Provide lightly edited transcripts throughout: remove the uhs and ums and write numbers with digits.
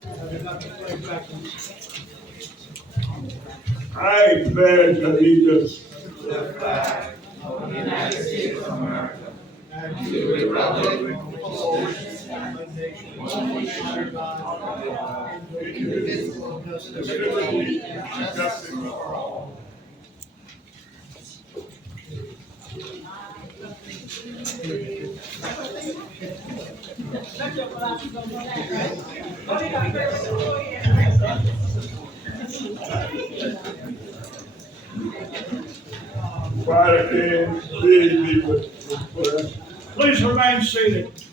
I pledge allegiance to the flag of the United States of America and to the republic for which it stands, one nation under God, indivisible, with liberty and justice for all. Father King, please be with us. Please remain seated.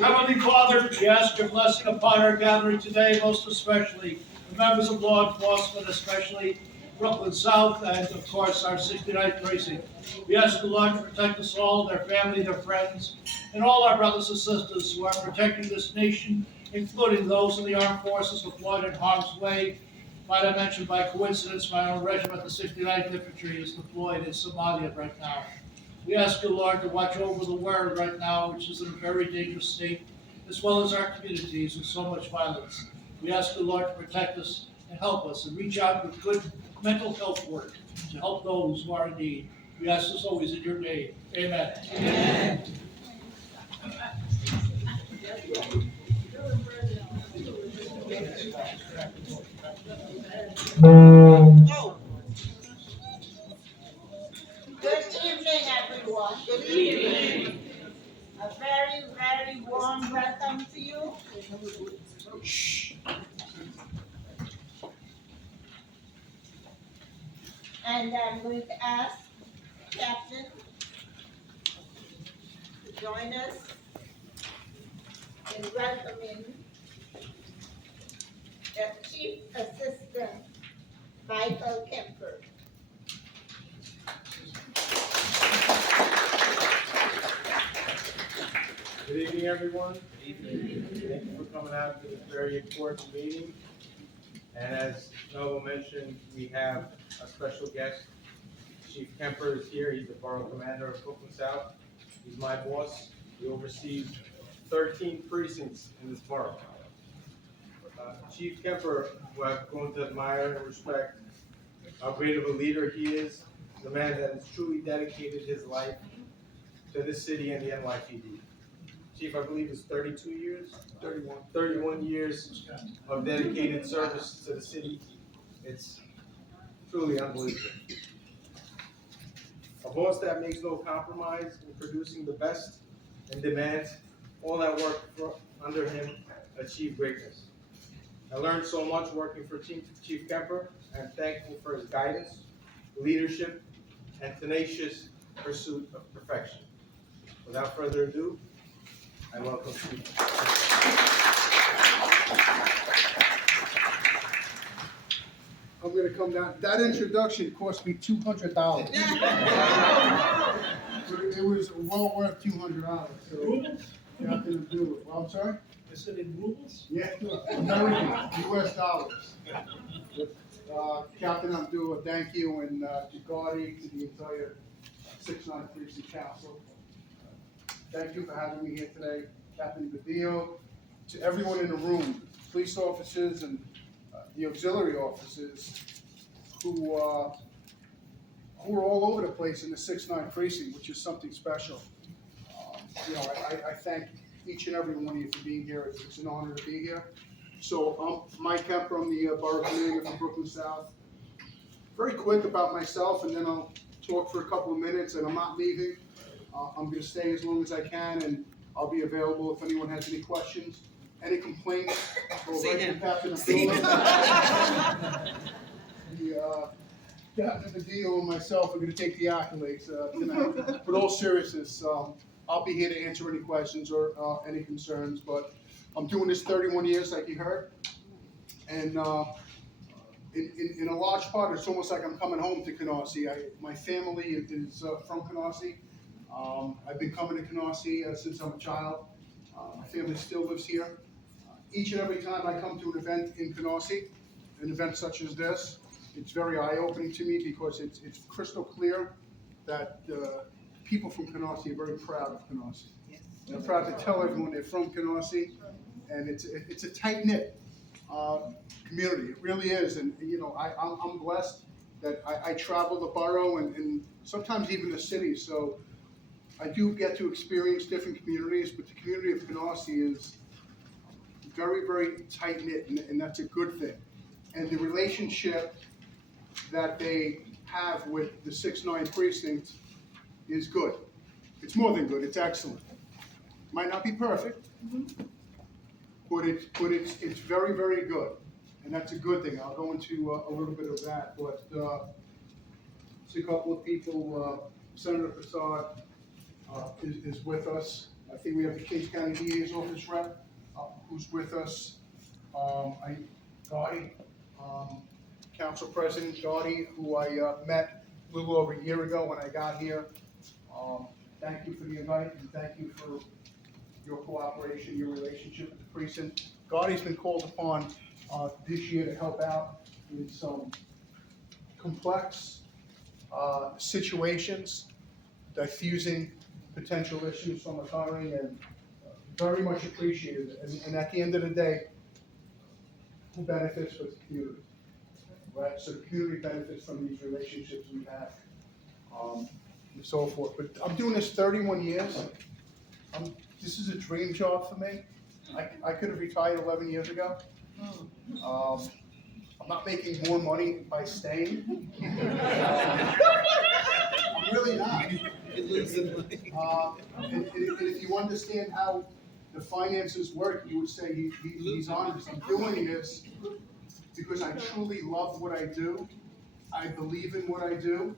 Heavenly Father, we ask your blessing upon our gathering today, most especially the members of law enforcement, especially Brooklyn South, and of course our 69th Precinct. We ask the Lord to protect us all, their family, their friends, and all our brothers and sisters who are protecting this nation, including those in the armed forces deployed in harm's way. Might I mention by coincidence, my own regiment, the 69th Infantry, is deployed in Somalia right now. We ask you, Lord, to watch over the world right now, which is in a very dangerous state, as well as our communities with so much violence. We ask you, Lord, to protect us and help us and reach out with good mental health work to help those who are in need. We ask this always in your name. Amen. Amen. Good evening, everyone. Good evening. A very, very warm welcome to you. And I'm going to ask Captain to join us in welcoming the Chief Assistant, Michael Kemper. Good evening, everyone. Thank you for coming out to this very important meeting. And as Novo mentioned, we have a special guest. Chief Kemper is here. He's the Borough Commander of Brooklyn South. He's my boss. He oversees 13 precincts in this borough. Chief Kemper, who I've grown to admire and respect, how great of a leader he is, the man that has truly dedicated his life to this city and the NYPD. Chief, I believe it's 32 years? 31 years of dedicated service to the city. It's truly unbelievable. A boss that makes no compromise in producing the best and demands all that work under him achieve greatness. I learned so much working for Chief Kemper, and I'm thankful for his guidance, leadership, and tenacious pursuit of perfection. Without further ado, I welcome Chief. I'm gonna come down. That introduction cost me $200. It was well worth $200. So Captain Abdul, well, I'm sorry? Is it in rubles? Yeah, American, US dollars. Captain Abdul, thank you, and to Gaudi, to the entire 69th Precinct Council. Thank you for having me here today, Captain Badillo, to everyone in the room, police officers and the auxiliary officers who are all over the place in the 69th Precinct, which is something special. I thank each and every one of you for being here. It's an honor to be here. So I'm Mike Kemper, I'm the Borough Commander from Brooklyn South. Very quick about myself, and then I'll talk for a couple of minutes, and I'm not leaving. I'm going to stay as long as I can, and I'll be available if anyone has any questions, any complaints. Go right to Captain Abdullah. Captain Badillo and myself are going to take the accolades tonight. But all seriousness, I'll be here to answer any questions or any concerns. But I'm doing this 31 years, like you heard, and in a large part, it's almost like I'm coming home to Canarsie. My family is from Canarsie. I've been coming to Canarsie since I'm a child. My family still lives here. Each and every time I come to an event in Canarsie, an event such as this, it's very eye-opening to me because it's crystal clear that people from Canarsie are very proud of Canarsie. They're proud to tell everyone they're from Canarsie, And it's a tight-knit, community, it really is, and, you know, I'm blessed that I travel the borough and sometimes even the city, so I do get to experience different communities, but the community of Canarsie is very, very tight-knit, and that's a good thing. And the relationship that they have with the 69th Precinct is good. It's more than good, it's excellent. Might not be perfect, but it's very, very good. And that's a good thing. I'll go into a little bit of that, but see a couple of people, Senator Prasad is with us. I think we have the Kings County DA's office rep who's with us. Gotti, Council President Gotti, who I met a little over a year ago when I got here. Thank you for the invite, and thank you for your cooperation, your relationship with the precinct. Gotti's been called upon this year to help out in some complex situations, diffusing potential issues from occurring, and very much appreciated. And at the end of the day, who benefits with the community, right? So the community benefits from these relationships we have, and so forth. But I'm doing this 31 years. This is a dream job for me. I could have retired 11 years ago. I'm not making more money by staying. I'm really not. And if you understand how the finances work, you would say he's honest. I'm doing this because I truly love what I do. I believe in what I do,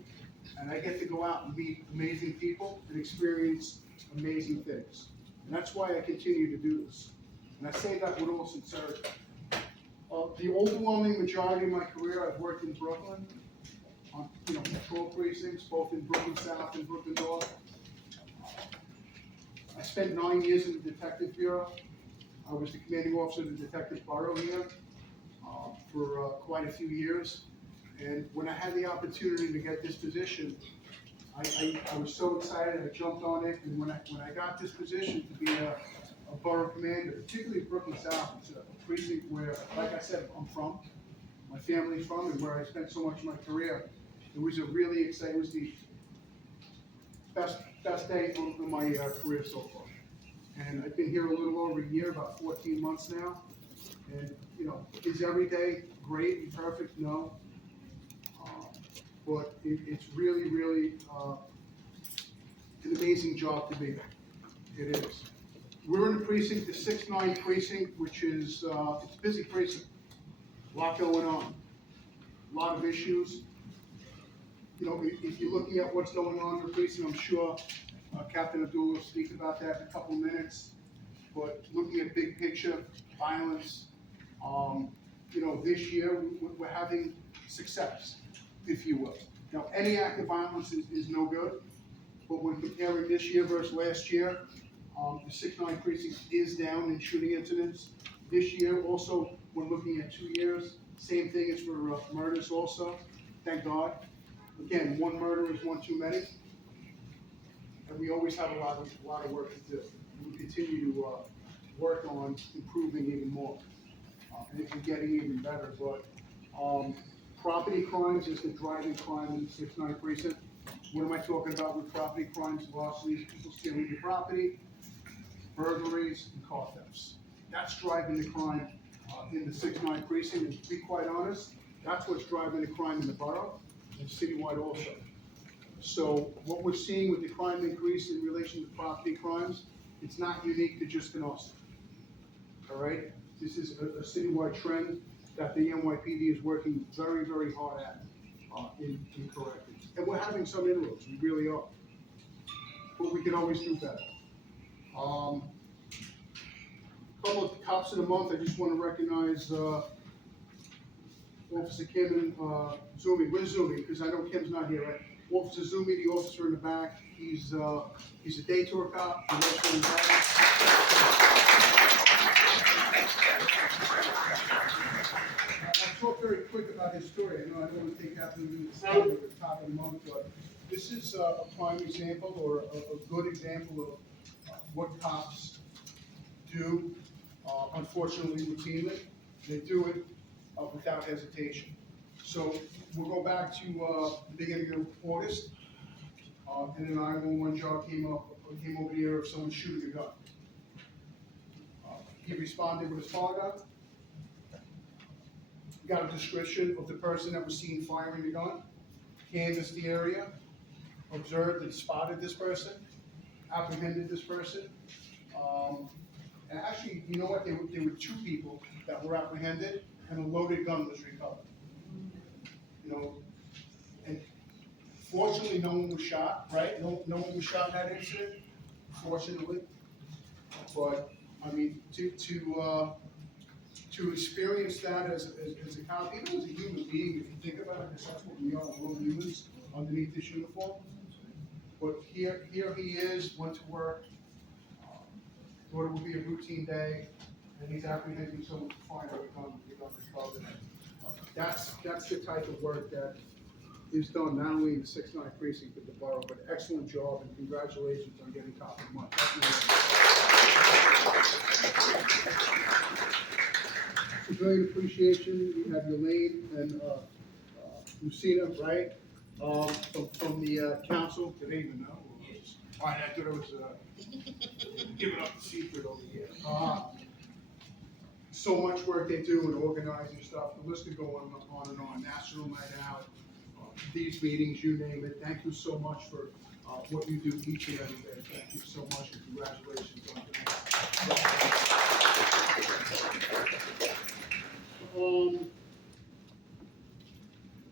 and I get to go out and meet amazing people and experience amazing things. And that's why I continue to do this. And I say that with all sincerity. The overwhelming majority of my career, I've worked in Brooklyn, on patrol precincts, both in Brooklyn South and Brooklyn North. I spent 9 years in the Detective Bureau. I was the commanding officer of the Detective Bureau here for quite a few years. And when I had the opportunity to get this position, I was so excited, I jumped on it. And when I got this position to be a borough commander, particularly Brooklyn South, it's a precinct where, like I said, I'm from, my family's from, and where I spent so much of my career. It was a really exciting, it was the best day of my career so far. And I've been here a little over a year, about 14 months now. And, is every day great and perfect? No. But it's really, really an amazing job to be there. It is. We're in the precinct, the 69th Precinct, which is, it's a busy precinct. A lot going on, a lot of issues. If you're looking at what's going on in the precinct, I'm sure Captain Abdul will speak about that in a couple of minutes. But looking at big picture, violence, this year we're having success, if you will. Now, any act of violence is no good, but when comparing this year versus last year, the 69th Precinct is down in shooting incidents. This year, also, we're looking at 2 years. Same thing as for murders also, thank God. Again, one murder is one too many, and we always have a lot of work to do. And we continue to work on improving even more and getting even better. But property crimes is the driving crime in the 69th Precinct. What am I talking about with property crimes? Larcenies, people stealing your property, burglaries, and car thefts. That's driving the crime in the 69th Precinct. And to be quite honest, that's what's driving the crime in the borough and citywide also. So what we're seeing with the crime increase in relation to property crimes, it's not unique to just Canarsie. All right? This is a citywide trend that the NYPD is working very, very hard at in correcting. And we're having some inroads, we really are. But we can always do better. A couple of cops of the month, I just want to recognize Officer Kim and Zumi. Where's Zumi? Because I know Kim's not here, right? Officer Zumi, the officer in the back, he's a day tour cop. I'll talk very quick about his story. I know I don't want to take after the top of the month, but this is a prime example or a good example of what cops do unfortunately routinely. They do it without hesitation. So we'll go back to the beginning of August, and an 911 job came over here of someone shooting a gun. He responded with his partner, got a description of the person that was seen firing the gun, canvassed the area, observed and spotted this person, apprehended this person. And actually, you know what, there were two people that were apprehended, and a loaded gun was recovered. You know, and fortunately, no one was shot, right? No one was shot in that incident, fortunately. But, I mean, to experience that as a cop, even as a human being, if you think about it, because that's what we are, we're all humans underneath this uniform. But here he is, went to work, thought it would be a routine day, and he's apprehending someone to find out the gun recovered. That's the type of work that is done not only in the 69th precinct but the borough, but excellent job, and congratulations on getting top of the month. Civilian appreciation, we have Elaine and Lucina, right? From the council, did they even know? All right, I thought it was giving up the secret over here. So much work they do in organizing stuff, the list could go on and on. National Night Out, these meetings, you name it. Thank you so much for what you do each and every day. Thank you so much, and congratulations on that.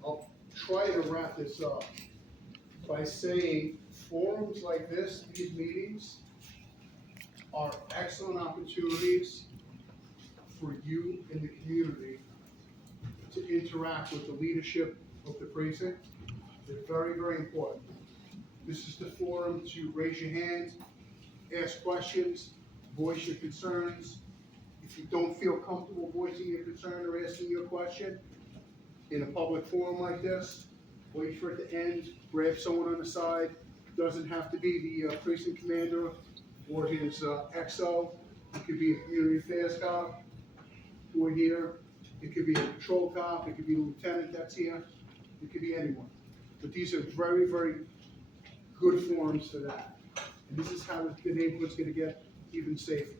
I'll try to wrap this up by saying forums like this, these meetings, are excellent opportunities for you in the community to interact with the leadership of the precinct. They're very, very important. This is the forum to raise your hand, ask questions, voice your concerns. If you don't feel comfortable voicing your concern or asking your question in a public forum like this, wait for it to end, grab someone on the side. Doesn't have to be the precinct commander or his XO. It could be a community affairs cop who are here. It could be a patrol cop. It could be a lieutenant that's here. It could be anyone. But these are very, very good forums for that. And this is how the neighborhood's going to get even safer.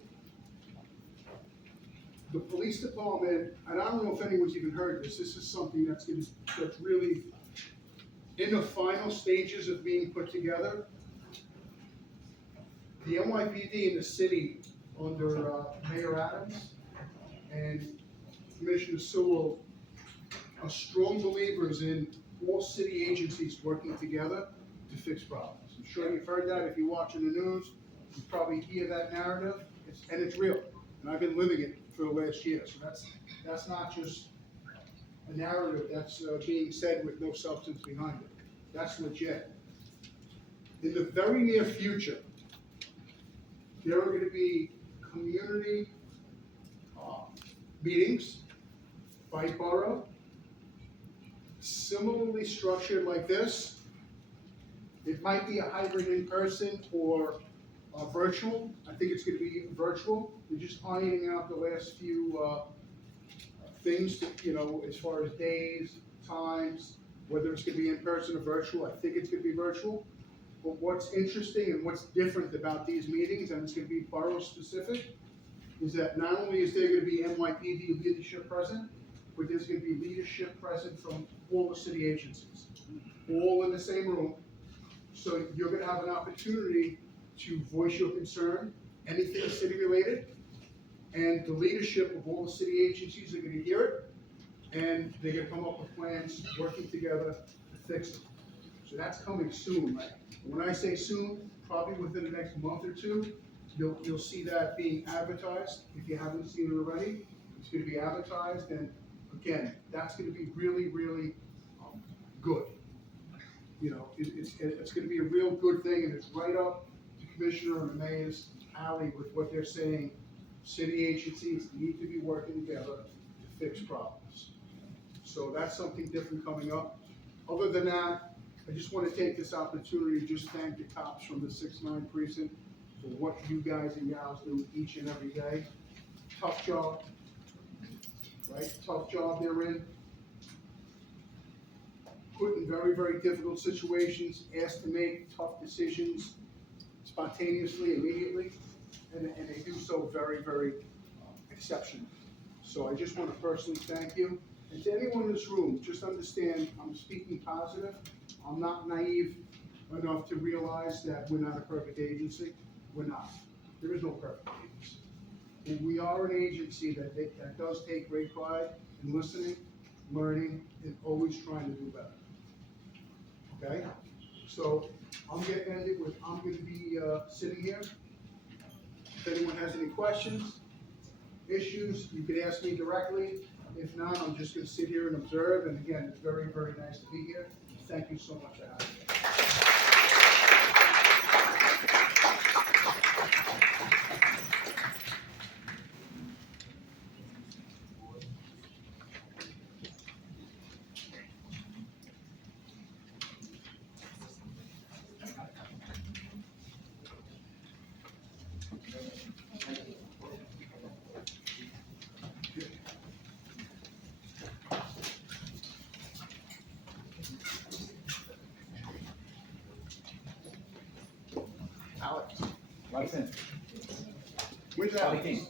The police department, and I don't know if anyone's even heard this, this is something that's really in the final stages of being put together. The NYPD in the city under Mayor Adams and Commissioner Sewell are strong believers in all city agencies working together to fix problems. I'm sure you've heard that. If you're watching the news, you probably hear that narrative, and it's real. And I've been living it for the last year. So that's not just a narrative that's being said with no substance behind it. That's legit. In the very near future, there are going to be community meetings by borough, similarly structured like this. It might be a hybrid in person or virtual. I think it's going to be virtual. We're just ironing out the last few things, as far as days, times, whether it's going to be in person or virtual. I think it's going to be virtual. But what's interesting and what's different about these meetings, and it's going to be borough specific, is that not only is there going to be NYPD leadership present, but there's going to be leadership present from all the city agencies, all in the same room. So you're going to have an opportunity to voice your concern, anything city related, and the leadership of all the city agencies are going to hear it, and they're going to come up with plans working together to fix it. So that's coming soon, right? When I say soon, probably within the next month or two, you'll see that being advertised. If you haven't seen it already, it's going to be advertised, and again, that's going to be really, really good. It's going to be a real good thing, and it's right up to Commissioner and the Mayor's alley with what they're saying. City agencies need to be working together to fix problems. So that's something different coming up. Other than that, I just want to take this opportunity to just thank the cops from the 69th Precinct for what you guys and gals do each and every day. tough job, right? Tough job they're in. Put in very, very difficult situations, asked to make tough decisions spontaneously, immediately, and they do so very, very exceptionally. So I just want to personally thank you. And to anyone in this room, just understand, I'm speaking positive. I'm not naive enough to realize that we're not a perfect agency. We're not. There is no perfect agency. And we are an agency that does take great pride in listening, learning, and always trying to do better. Okay? So I'm going to end it with, I'm going to be sitting here. If anyone has any questions, issues, you can ask me directly. If not, I'm just going to sit here and observe. And again, it's very, very nice to be here. Thank you so much for having me. Alex, what's in? Where's Charlie Alex? King.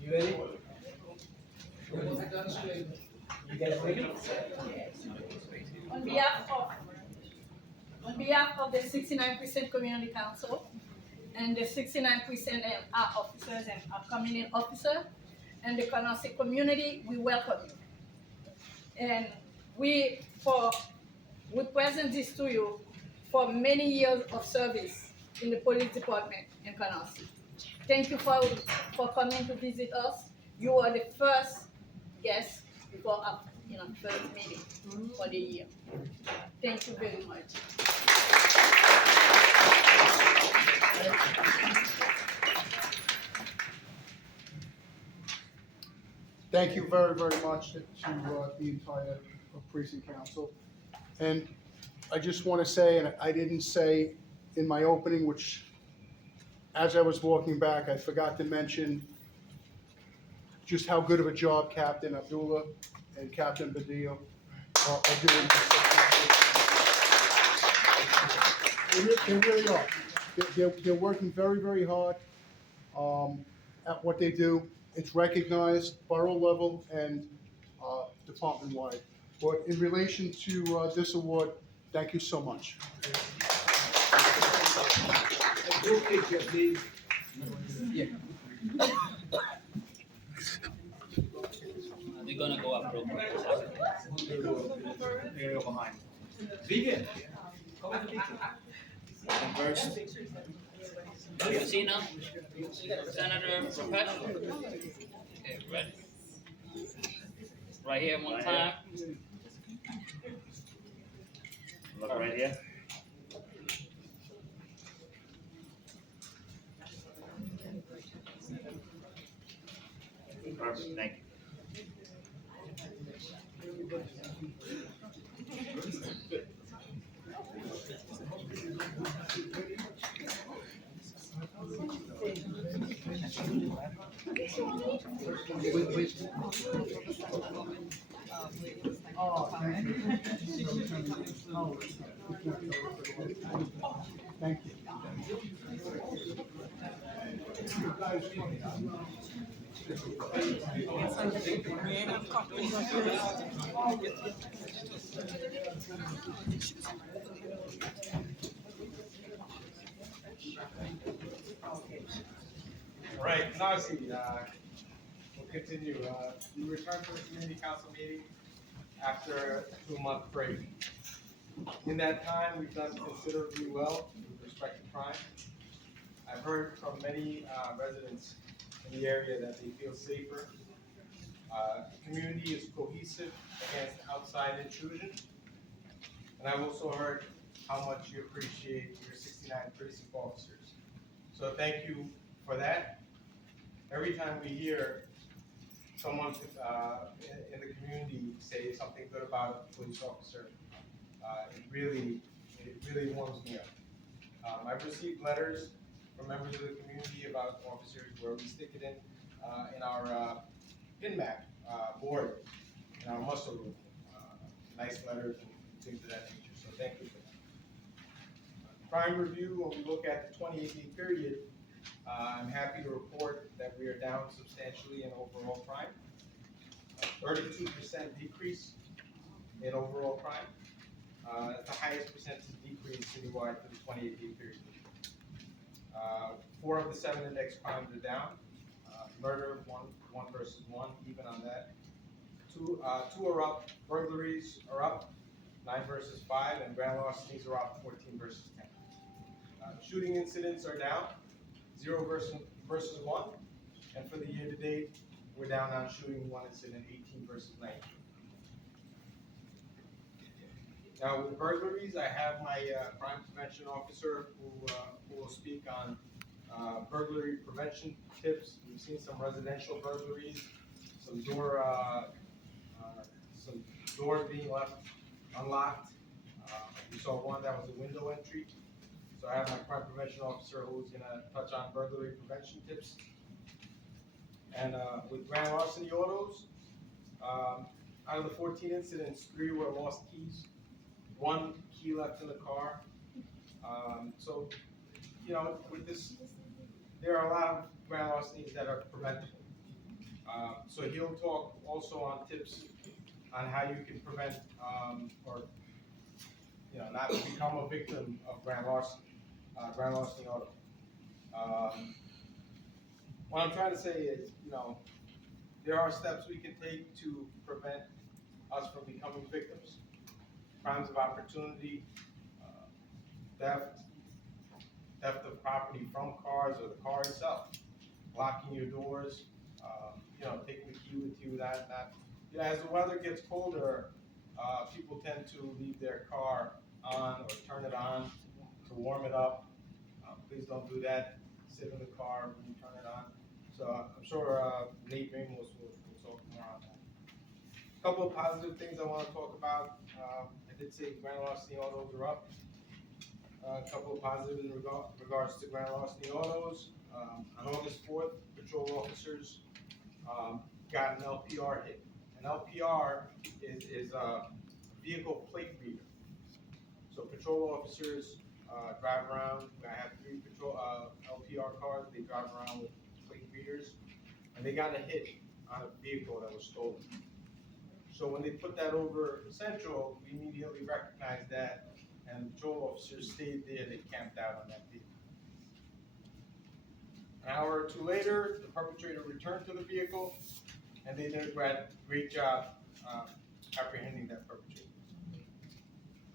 You ready? You guys ready? On behalf of the 69th Community Council and the 69th are officers and upcoming in officer and the Canarsie community, we welcome you. And we present this to you for many years of service in the police department in Canarsie. Thank you for coming to visit us. You are the first guest for our first meeting for the year. Thank you very much. Thank you very, very much to the entire precinct council. And I just want to say, and I didn't say in my opening, which as I was walking back, I forgot to mention just how good of a job Captain Abdullah and Captain Badillo are doing. They really are. They're working very, very hard at what they do. It's recognized borough level and department wide. But in relation to this award, thank you so much. Group picture, please. We're gonna go up real quick. Here behind. Vegan. Come with the picture. First. You see now? Senator Professional. Okay, ready? Right here one time. Look right here. Perfect, thank you. Oh, thank you. Thank you. All right, Nazi, we'll continue. We returned to the community council meeting after a 2-month break. In that time, we've done considerably well with respect to crime. I've heard from many residents in the area that they feel safer. The community is cohesive against outside intrusion. And I've also heard how much you appreciate your 69 precinct officers. So thank you for that. Every time we hear someone in the community say something good about a police officer, it really warms me up. I've received letters from members of the community about officers where we stick it in our pin map board in our muscle room. Nice letters and things of that nature. So thank you for that. Crime review, when we look at the 28-day period, I'm happy to report that we are down substantially in overall crime. 32% decrease in overall crime. That's the highest percentage decrease citywide for the 28-day period. 4 of the 7 index crimes are down. Murder, one versus one, even on that. 2 are up. Burglaries are up, 9 versus 5, and grand larcenies are up, 14 versus 10. Shooting incidents are down, 0 versus 1, and for the year to date, we're down on shooting 1 incident, 18 versus 19. Now with burglaries, I have my crime prevention officer who will speak on burglary prevention tips. We've seen some residential burglaries, some doors being left unlocked. We saw one that was a window entry. So I have my crime prevention officer who's gonna touch on burglary prevention tips. And with grand larceny autos, out of the 14 incidents, 3 were lost keys, 1 key left in the car. So, you know, with this, there are a lot of grand larcenies that are preventable. So he'll talk also on tips on how you can prevent or not become a victim of grand larceny auto. What I'm trying to say is, there are steps we can take to prevent us from becoming victims. Crimes of opportunity, theft of property from cars or the car itself, locking your doors, taking the key with you. As the weather gets colder, people tend to leave their car on or turn it on to warm it up. Please don't do that. Sit in the car when you turn it on. So I'm sure Nate Ramos will talk more on that. A couple of positive things I want to talk about. I did say grand larceny autos are up. A couple of positives in regards to grand larceny autos. On August 4th, patrol officers got an LPR hit. An LPR is a vehicle plate reader. So patrol officers drive around. I have 3 patrol LPR cars. They drive around with plate readers, and they got a hit on a vehicle that was stolen. So when they put that over Central, we immediately recognized that, and patrol officers stayed there. They camped out on that vehicle. An hour or 2 later, the perpetrator returned to the vehicle, and they did a great job apprehending that perpetrator.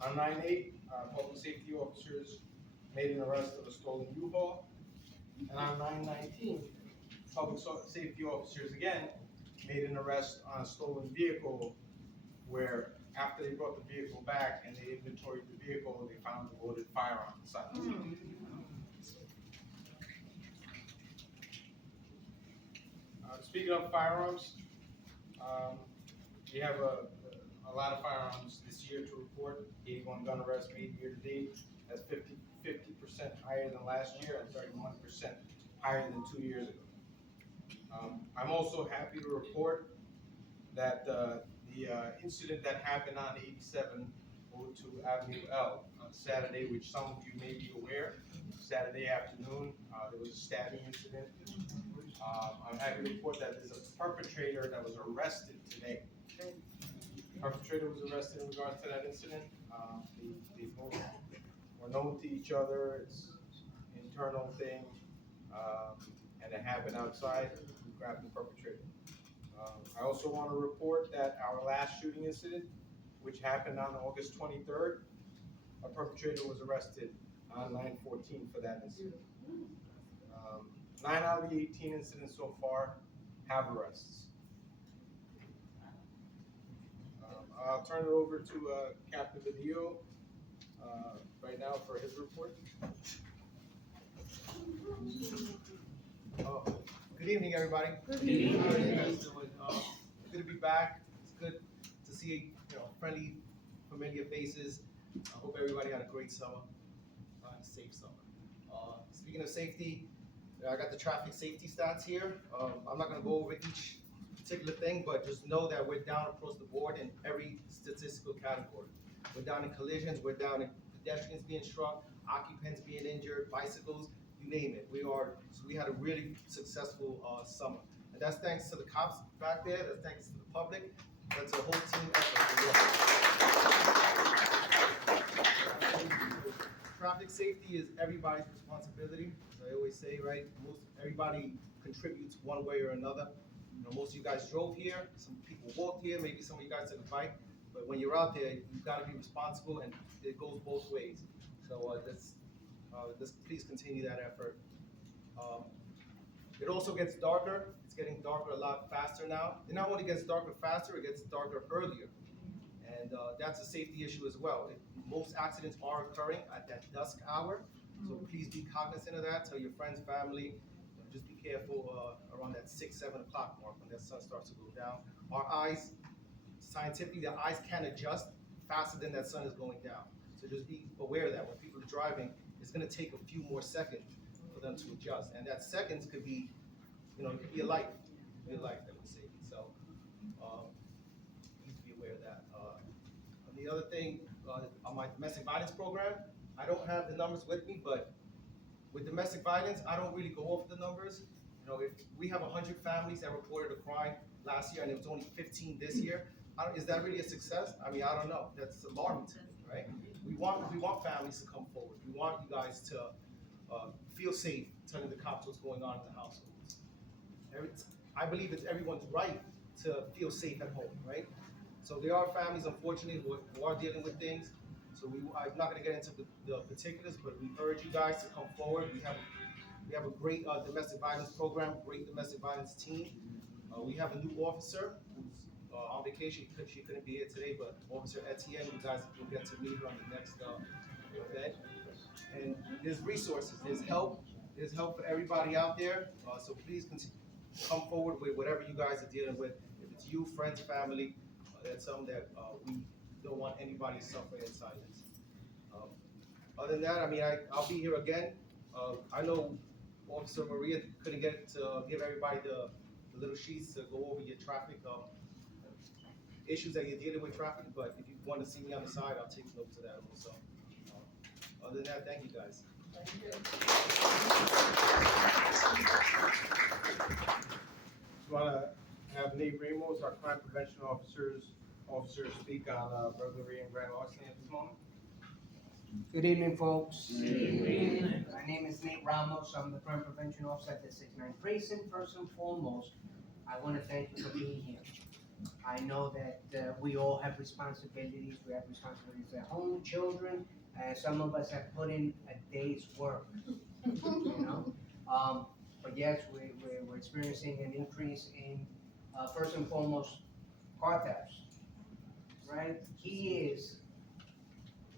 On 9/8, public safety officers made an arrest of a stolen U-Haul. And on 9/19, public safety officers again made an arrest on a stolen vehicle where after they brought the vehicle back and they inventoried the vehicle, they found a loaded firearm inside the vehicle. Speaking of firearms, we have a lot of firearms this year to report. 81 gun arrests made year to date. That's 50% higher than last year and 31% higher than 2 years ago. I'm also happy to report that the incident that happened on 8702 Avenue L on Saturday, which some of you may be aware, Saturday afternoon, there was a stabbing incident. I'm happy to report that there's a perpetrator that was arrested today. The perpetrator was arrested in regards to that incident. They both were known to each other. It's an internal thing, and it happened outside. We grabbed the perpetrator. I also want to report that our last shooting incident, which happened on August 23rd, a perpetrator was arrested on 9/14 for that incident. 9 out of the 18 incidents so far have arrests. I'll turn it over to Captain Badillo right now for his report. Good evening, everybody. Good evening. How are you guys doing? Good to be back. It's good to see, friendly, familiar faces. I hope everybody had a great summer, a safe summer. Speaking of safety, I got the traffic safety stats here. I'm not gonna go over each particular thing, but just know that we're down across the board in every statistical category. We're down in collisions, we're down in pedestrians being struck, occupants being injured, bicycles, you name it. So we had a really successful summer. And that's thanks to the cops back there, that's thanks to the public, that's a whole team effort. Traffic safety is everybody's responsibility, as I always say, right? Everybody contributes one way or another. Most of you guys drove here, some people walked here, maybe some of you guys took a bike, but when you're out there, you've got to be responsible, and it goes both ways. So let's please continue that effort. It also gets darker. It's getting darker a lot faster now. It not only gets darker faster, it gets darker earlier. And that's a safety issue as well. Most accidents are occurring at that dusk hour, so please be cognizant of that. Tell your friends, family, just be careful around that 6, 7 o'clock mark when that sun starts to go down. Our eyes, scientifically, the eyes can adjust faster than that sun is going down. So just be aware of that when people are driving, it's gonna take a few more seconds for them to adjust. And that seconds could be, it could be a life that we save. So please be aware of that. And the other thing, on my domestic violence program, I don't have the numbers with me, but with domestic violence, I don't really go off the numbers. If we have 100 families that reported a crime last year and it was only 15 this year, is that really a success? I mean, I don't know. That's alarming to me, right? We want families to come forward. We want you guys to feel safe telling the cops what's going on in the households. I believe it's everyone's right to feel safe at home, right? So there are families, unfortunately, who are dealing with things. So I'm not going to get into the particulars, but we urge you guys to come forward. We have a great domestic violence program, great domestic violence team. We have a new officer who's on vacation. She couldn't be here today, but Officer Etienne, you guys will get to meet her on the next event. And there's resources, there's help for everybody out there. So please come forward with whatever you guys are dealing with. If it's you, friends, family, that's something that we don't want anybody suffering in silence. Other than that, I mean, I'll be here again. I know Officer Maria couldn't get to give everybody the little sheets to go over your traffic issues that you're dealing with traffic, but if you want to see me on the side, I'll take notes of that also. Other than that, thank you guys. Thank you. Just want to have Nate Ramos, our crime prevention officer, speak on burglary and grand larceny at this moment. Good evening, folks. Good evening. My name is Nate Ramos. I'm the crime prevention officer at the 69th Precinct. First and foremost, I want to thank you for being here. I know that we all have responsibilities. We have responsibilities at home, children, some of us have put in a day's work, But yes, we're experiencing an increase in, first and foremost, car thefts, right? Key is,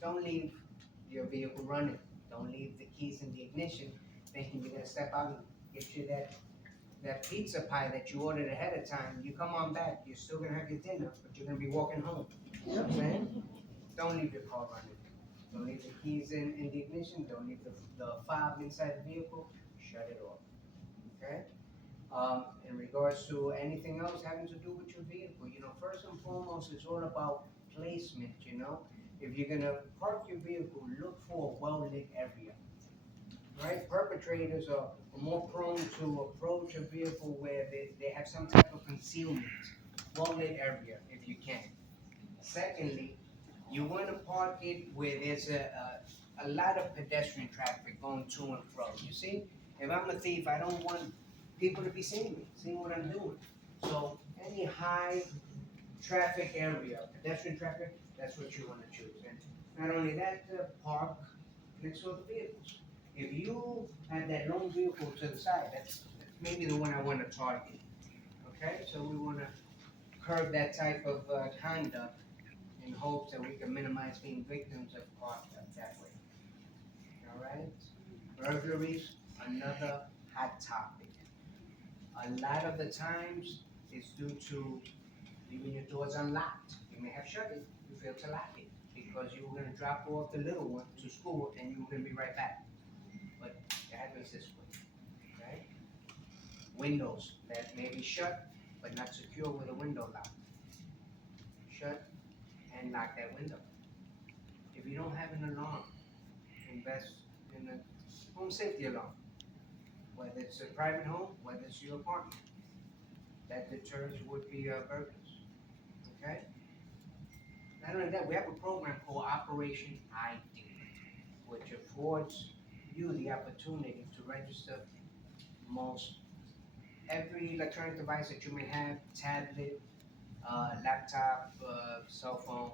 don't leave your vehicle running. Don't leave the keys in the ignition thinking you're gonna step out and get you that pizza pie that you ordered ahead of time. You come on back, you're still gonna have your dinner, but you're gonna be walking home. You know what I'm saying? Don't leave your car running. Don't leave the keys in the ignition. Don't leave the fob inside the vehicle. Shut it off, okay? In regards to anything else having to do with your vehicle, first and foremost, it's all about placement, If you're gonna park your vehicle, look for a well-lit area, right? Perpetrators are more prone to approach a vehicle where they have some type of concealment. Well-lit area, if you can. Secondly, you wanna park it where there's a lot of pedestrian traffic going to and fro. You see, if I'm a thief, I don't want people to be seeing me, seeing what I'm doing. So any high traffic area, pedestrian traffic, that's what you want to choose. And not only that, park next to the vehicles. If you have that lone vehicle to the side, that's maybe the one I wanna target. Okay, so we wanna curb that type of conduct in hopes that we can minimize being victims of car theft that way. All right? Burglaries, another hot topic. A lot of the times, it's due to leaving your doors unlocked. You may have shut it, you failed to lock it, because you were gonna drop off the little one to school and you were gonna be right back. But it happens this way, okay? Windows that may be shut, but not secure with a window lock. Shut and lock that window. If you don't have an alarm, invest in a home safety alarm. Whether it's a private home, whether it's your apartment. That deters would-be burglars, okay? Not only that, we have a program called Operation ID, which affords you the opportunity to register most every electronic device that you may have, tablet, laptop, cell phone,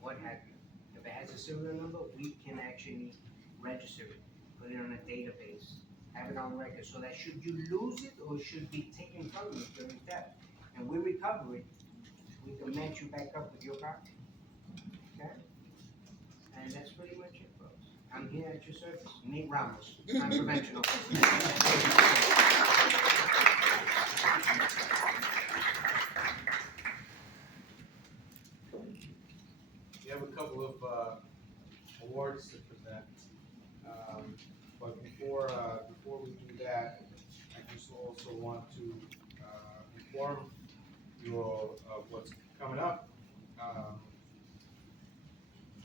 what have you. If it has a serial number, we can actually register it, put it on a database, have it on record, so that should you lose it or should be taken from you during theft, and we recover it, we can match you back up with your property. Okay? And that's pretty much it, folks. I'm here at your service. Nate Ramos, crime prevention officer. We have a couple of awards to present. But before we do that, I just also want to inform you all of what's coming up.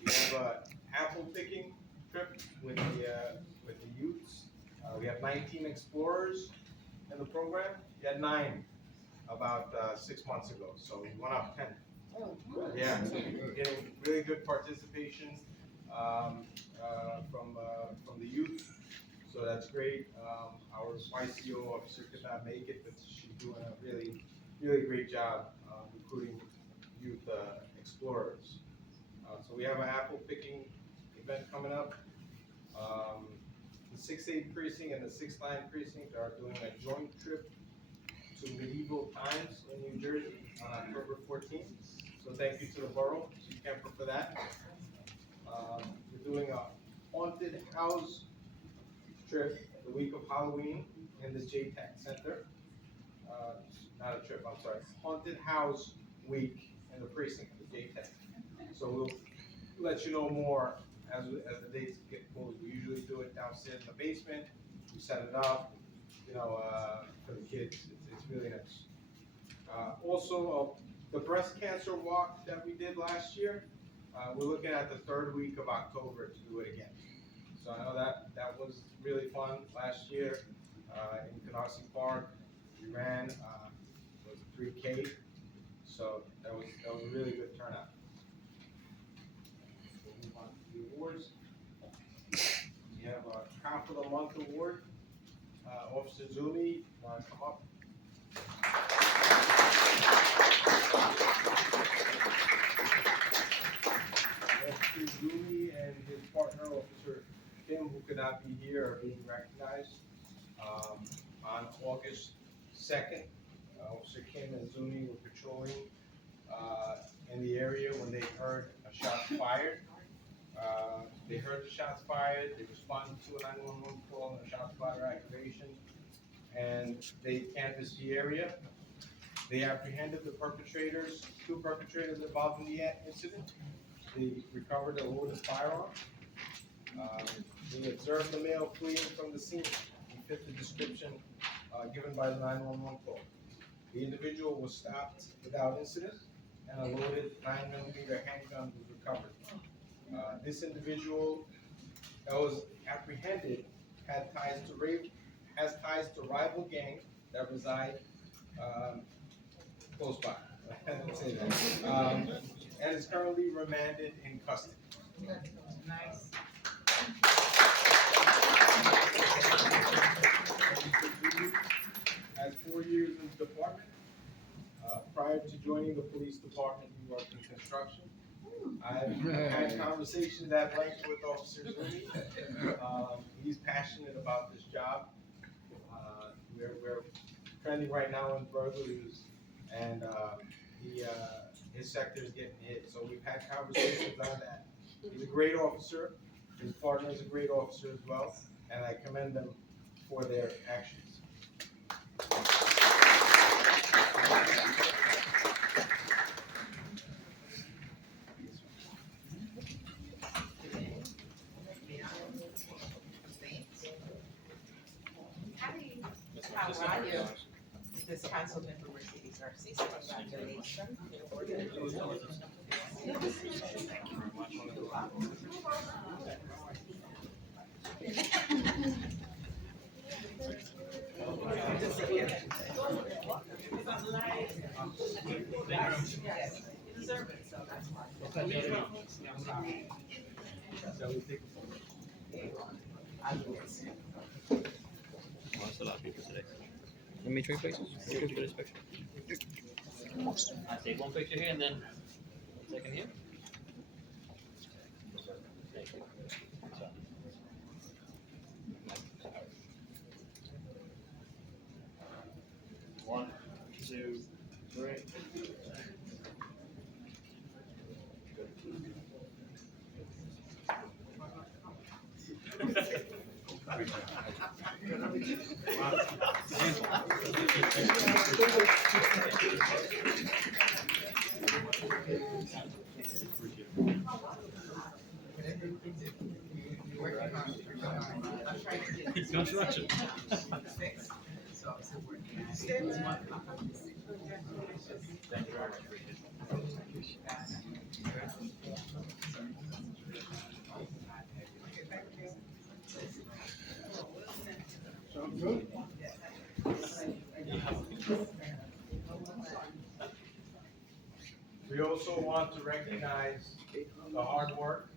We have an apple picking trip with the youths. We have 19 explorers in the program. We had 9 about 6 months ago, so we went up 10. Yeah, so we're getting really good participation from the youth, so that's great. Our YCO officer could not make it, but she's doing a really, really great job recruiting youth explorers. So we have an apple picking event coming up. The 68th Precinct and the 69th Precinct are doing a joint trip to medieval times in New Jersey on October 14th. So thank you to the borough, Chief Kemper, for that. We're doing a haunted house trip the week of Halloween in the JTAC Center. Not a trip, I'm sorry. Haunted house week in the precinct of the JTAC. So we'll let you know more as the dates get close. We usually do it downstairs in the basement. We set it up, for the kids. It's really nice. Also, the breast cancer walk that we did last year, we're looking at the 3rd week of October to do it again. So I know that was really fun last year in Canarsie Park. We ran was a 3K, so that was a really good turnout. We'll move on to the awards. We have a Cop of the Month award. Officer Zumi, want to come up? Officer Zumi and his partner, Officer Kim, who could not be here, are being recognized. On August 2nd, Officer Kim and Zumi were patrolling in the area when they heard a shot fired. They heard the shots fired, they responded to a 911 call and a shots fired activation, and they canvassed the area. They apprehended the perpetrators, 2 perpetrators involved in the incident. They recovered a loaded firearm. They observed the male fleeing from the scene. He fit the description given by the 911 call. The individual was stopped without incident, and a loaded 9mm handgun was recovered. This individual that was apprehended has ties to rival gangs that reside close by. Let's say that. And is currently remanded in custody. Nice. Has 4 years in the department. Prior to joining the police department, he worked in construction. I've had conversations at length with Officer Zuni. He's passionate about this job. We're trending right now in burglaries, and his sector is getting hit. So we've had conversations on that. He's a great officer. His partner is a great officer as well, and I commend them for their actions. How are you? This council member Mercedes Garcia, congratulations. Yes, you deserve it, so that's why. That's a lot of people today. Let me trade places. Pictures for this picture. I take one picture here and then second here. Thank you. One, two, three. Construction. So I'm still working at it. Thank you very much. Sounds good? We also want to recognize the hard work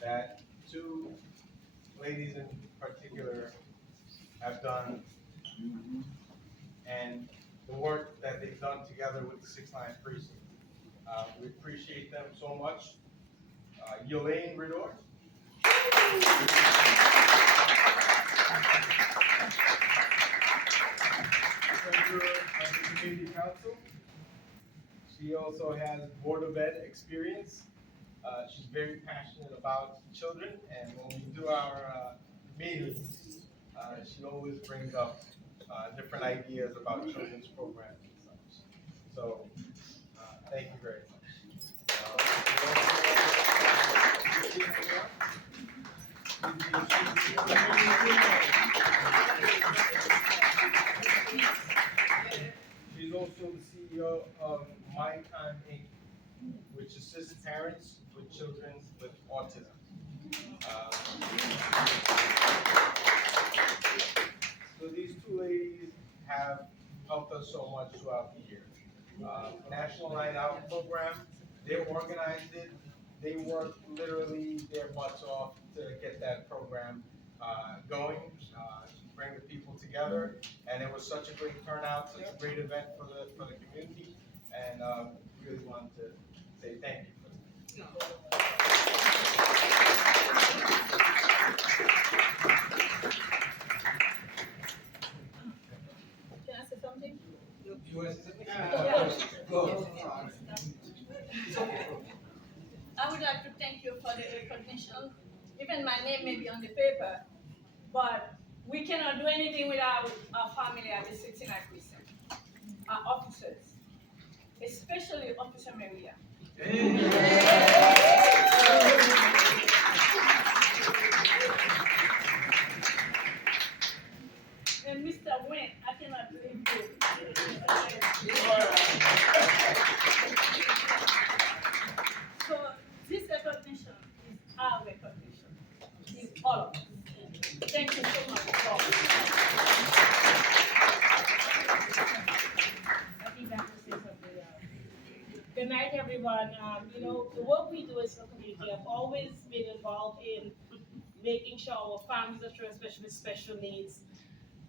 that two ladies in particular have done, and the work that they've done together with the 69th Precinct. We appreciate them so much. Yolaine Ridor. Treasurer of the Community Council. She also has Board of Ed experience. She's very passionate about children, and when we do our meetings, she always brings up different ideas about children's programs and such. So, thank you very much. She's also the CEO of My Time Inc., which assists parents with children with autism. So these two ladies have helped us so much throughout the year. National Night Out program, they organized it. They worked literally their butts off to get that program going, bring the people together, and it was such a great turnout, such a great event for the community, and really wanted to say thank you for that. Can I say something? I would like to thank you for the recognition. Even my name may be on the paper, but we cannot do anything without our family at the 69th Precinct, our officers, especially Officer Maria. And Mr. Wayne, I cannot leave you. So this recognition is our recognition. It's all of us. Thank you so much. I think I have to say something. Good night, everyone. The work we do as a community, I've always been involved in making sure our families of children, especially with special needs,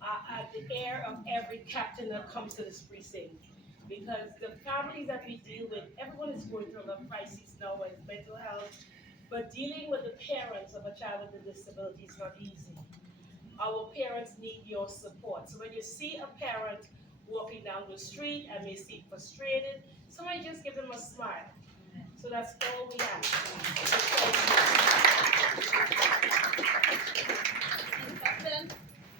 are at the ear of every captain that comes to this precinct. because the families that we deal with, everyone is going through a crisis now with mental health, but dealing with the parents of a child with a disability is not easy. Our parents need your support. So when you see a parent walking down the street and may seem frustrated, somebody just give them a smile. So that's all we have. Captain,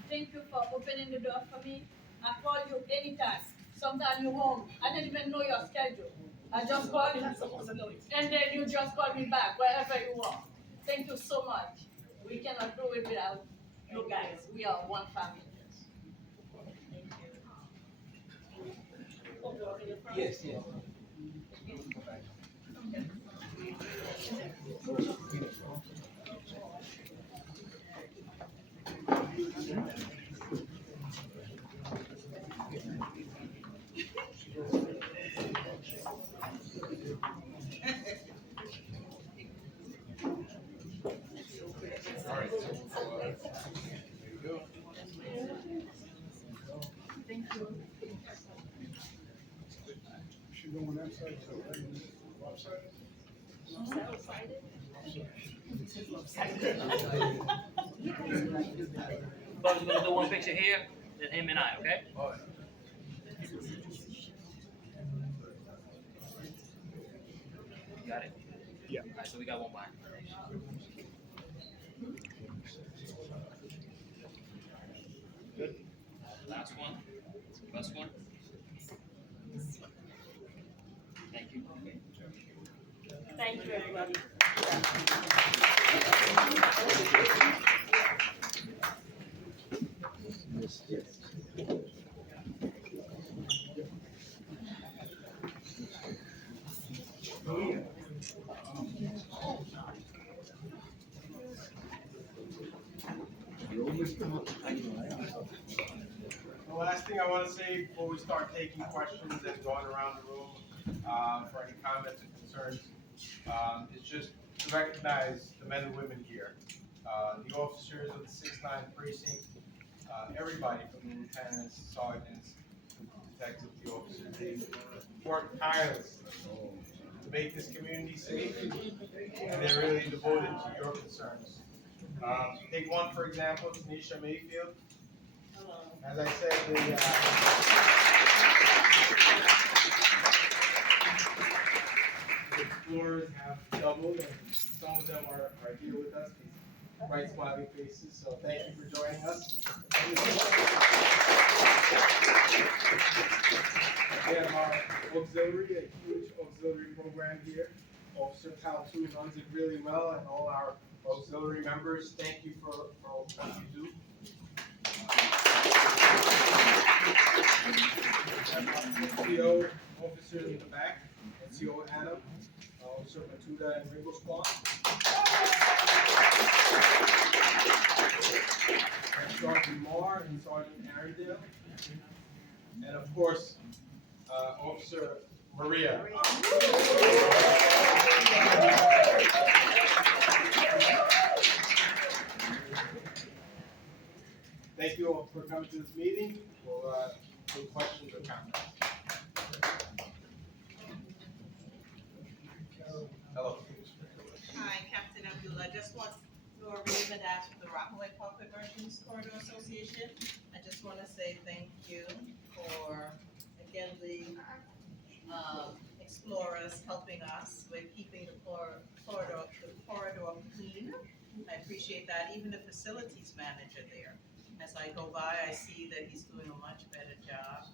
thank you for opening the door for me. I call you anytime. Sometimes you're home. I didn't even know your schedule. I just call you. I'm supposed to know it. And then you just call me back wherever you are. Thank you so much. We cannot do it without you guys. We are one family. Yes, yes. Thank you. Should go on that side, so upside. But we're gonna do one picture here, then him and I, okay? Got it? Yeah. Alright, so we got one behind. Good. Last one. Last one. Thank you. Thank you, everybody. The last thing I want to say before we start taking questions and going around the room for any comments and concerns is just to recognize the men and women here, the officers of the 69th Precinct, everybody from the lieutenants, sergeants, detectives, the officers, they work tirelessly to make this community safe, and they're really devoted to your concerns. Take one, for example, Tanisha Mayfield. As I said, the explorers have doubled, and some of them are here with us, these bright smiling faces, so thank you for joining us. We have our auxiliary, a huge auxiliary program here. Officer Taltu runs it really well, and all our auxiliary members, thank you for what you do. NCO officers in the back, NCO Anna, Officer Matuda and Ringo Squad. And Sergeant Moore and Sergeant Arendale. And of course, Officer Maria. Thank you all for coming to this meeting. We'll take questions or comments. Hello. Hi, Captain Abdullah. Just want Laura Raven asked for the Rockaway Park Conversions Corridor Association. I just want to say thank you for, again, the explorers helping us with keeping the corridor clean. I appreciate that. Even the facilities manager there. As I go by, I see that he's doing a much better job.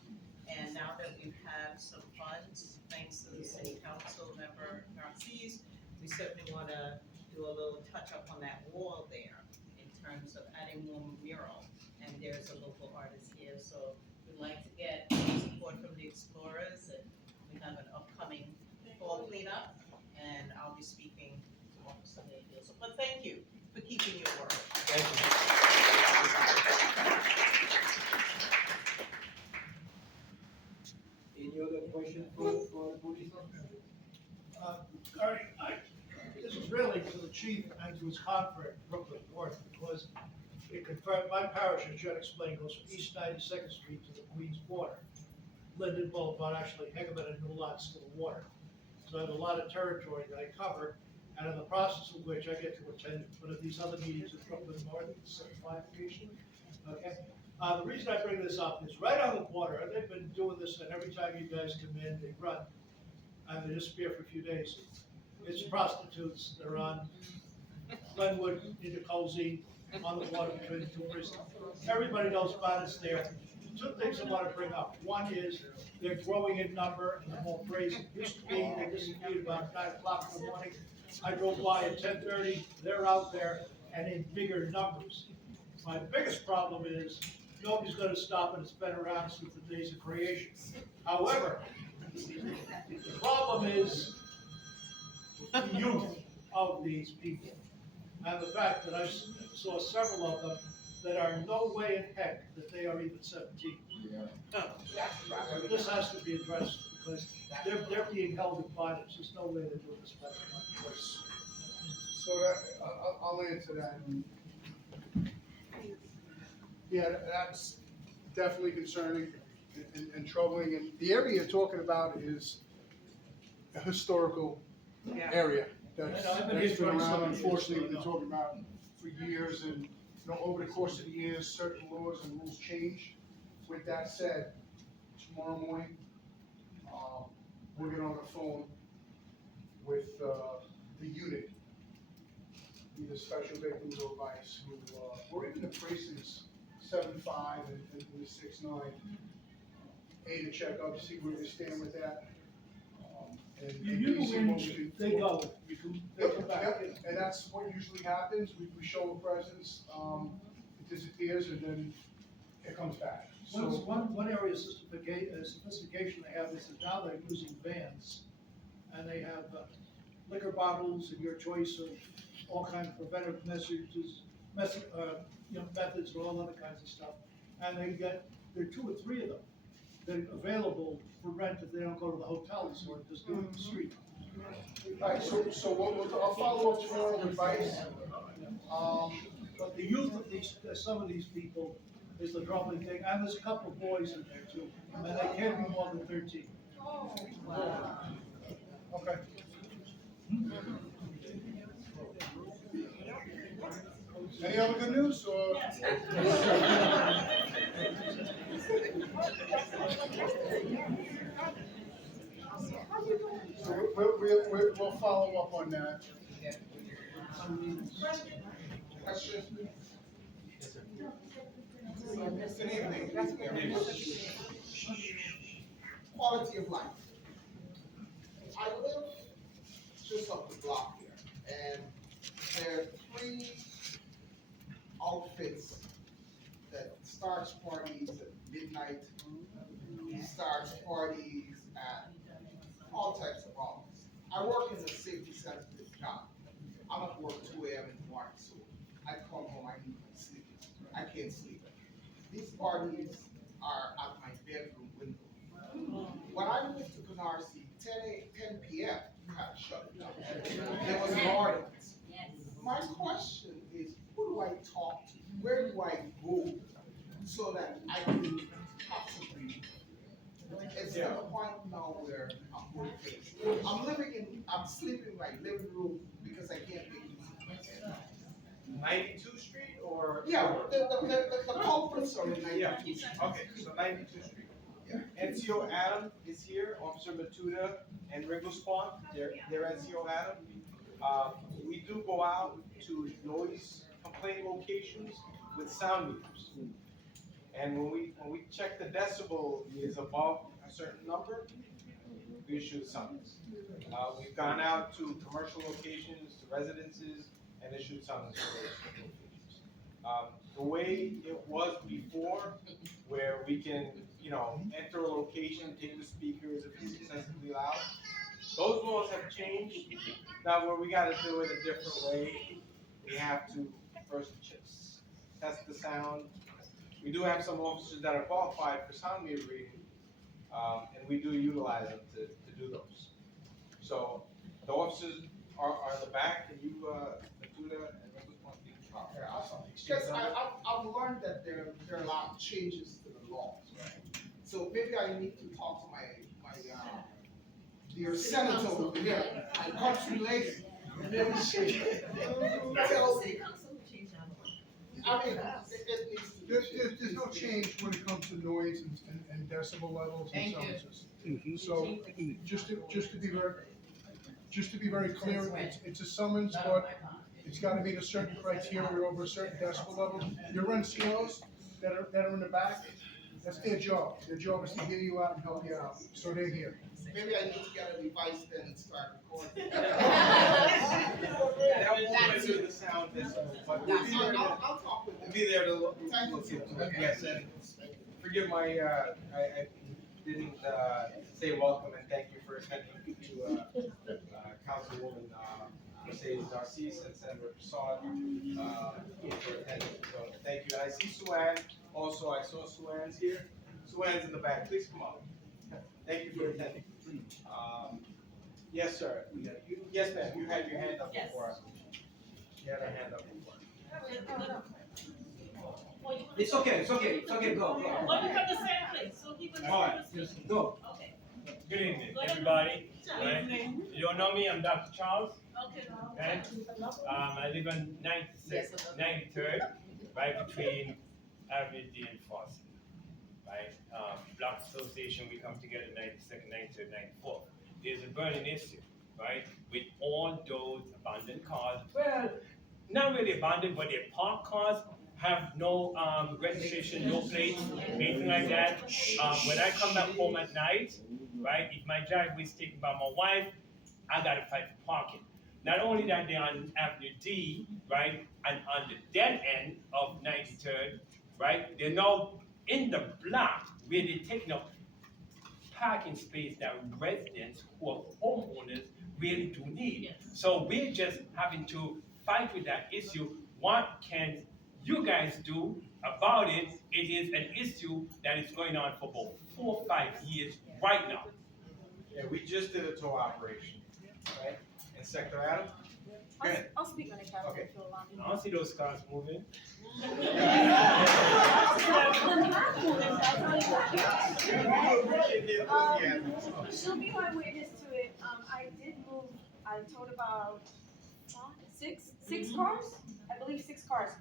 And now that we've had some funds, thanks to the city council member Narcisse, we certainly want to do a little touch up on that wall there in terms of adding more mural. And there's a local artist here, so we'd like to get support from the explorers. And we have an upcoming fall cleanup, and I'll be speaking to Officer Mayfield. So, but thank you for keeping your word. Thank you. Any other question for the police officer? Artie, this is really to the chief and to his confrere, Brooklyn North, because it confirmed, my parish, as Jen explained, goes from East 92nd Street to the Queens border. Linden Boulevard, actually Hegeman and New Lots to the water. So I have a lot of territory that I cover, and in the process of which I get to attend one of these other meetings in Brooklyn North, it's 5 occasionally, okay? The reason I bring this up is right on the water, and they've been doing this, and every time you guys come in, they run, and they disappear for a few days. It's prostitutes, they're on Glenwood into Cozy, on the water between the two prisons. Everybody knows about it's there. Two things I want to bring up. One is they're growing in number and they're more crazy. Used to be, they disappeared about 9 o'clock in the morning. I drove by at 10:30, they're out there and in bigger numbers. My biggest problem is nobody's gonna stop and it's been around since the days of creation. However, the problem is the youth of these people. And the fact that I saw several of them that are no way in heck that they are even 17. So this has to be addressed because they're being held in bondage. There's no way they're doing this better. So that, I'll answer that. Yeah, that's definitely concerning and troubling. And the area you're talking about is a historical area that's been around, unfortunately, we've been talking about for years. And, over the course of the years, certain laws and rules change. With that said, tomorrow morning, we'll get on the phone with the unit, either Special Victims or Vice, who, or even the precincts 7-5 and the 6-9, A, to check up, see where they stand with that. You see what we can- they go, they come back. Yep, and that's what usually happens, we show a presence, it disappears, and then it comes back. So, One area of sophistication they have is that now they're using vans, and they have liquor bottles and your choice of all kinds of preventive methods, and all other kinds of stuff. And there are 2 or 3 of them that are available for rent if they don't go to the hotels or just do it in the street. Alright, so I'll follow up tomorrow with Vice. But the youth of some of these people is the troubling thing, and there's a couple of boys in there too, and they can't be more than 13. Okay. Any other good news, or? So we'll follow up on that. Question? Good evening. Quality of life. I live just up the block here, and there are 3 outfits that starts parties at midnight, starts parties at all types of hours. I work in a safety sensitive job. I'm at work 2 a.m. in the morning, so I come home, I need my sleep. I can't sleep. These parties are at my bedroom window. When I moved to Canarsie, 10 p.m., you had to shut it down. There was an ordinance. My question is, who do I talk to? Where do I go so that I can possibly, it's at the point now where I'm working. I'm sleeping in my living room because I can't make music. 92nd Street or? Yeah, the culprits are in 92nd Street. Okay, so 92nd Street. Yeah. NCO Adam is here, Officer Matuda and Ringo Spawn, they're NCO Adam. We do go out to noise complaint locations with sound meters. And when we check the decibel is above a certain number, we issue summons. We've gone out to commercial locations, to residences, and issued summons for those locations. The way it was before, where we can, enter a location, take the speakers if it's excessively loud, those laws have changed. Now, where we gotta do it a different way, we have to first test the sound. We do have some officers that are qualified for sound meter reading, and we do utilize them to do those. So the officers are in the back. Can you, Matuda and Ringo speak? Okay, awesome. Because I've learned that there are a lot of changes to the laws, right? So maybe I need to talk to my dear senator over here, my country lady. Maybe she. I mean, it needs to be. There's no change when it comes to noise and decibel levels and summonses. So, just to be very clear, it's a summons, but it's gotta meet a certain criteria over a certain decibel level. Your NCOs that are in the back, that's their job. Their job is to hear you out and help you out, so they're here. Maybe I need to get a device then and start recording. That won't measure the sound decibel, but we'll be there I'll talk with them. to, be there to look. Thank you. Yes, and forgive my, I didn't, say welcome and thank you for attending to, Councilwoman, Mercedes Narcisse and Senator Prasad, for attending. So, thank you. And I see Suan, also, I saw Suan's here. Suan's in the back, please come up. Thank you for attending. Yes, sir. Yes, ma'am, you had your hand up before. You had a hand up before. It's okay, go. Well, we come to the same place, so people. All right, just go. Okay. Good evening, everybody. Right? You don't know me, I'm Dr. Charles. Okay. Okay? I live on 93rd, right between Avenue D and Foster. Right? Block Association, we come together 92nd, 93rd, 94th. There's a burning issue, right? With all those abandoned cars. Well, not really abandoned, but they're parked cars, have no registration, no plates, anything like that. When I come back home at night, right, if my driveway is taken by my wife, I gotta fight for parking. Not only that, they're on Avenue D, right, and on the dead end of 93rd, right, they're now in the block where they're taking up parking space that residents who are homeowners really do need. So we're just having to fight with that issue. What can you guys do about it? It is an issue that is going on for about 4 or 5 years right now. Yeah, we just did a tow operation, right? In Sector Adam. Go ahead. I'll speak on it, Kevin, Okay. if you allow me. I don't see those cars moving. She'll be my witness to it. I did move, I towed about six cars, I believe 6 cars,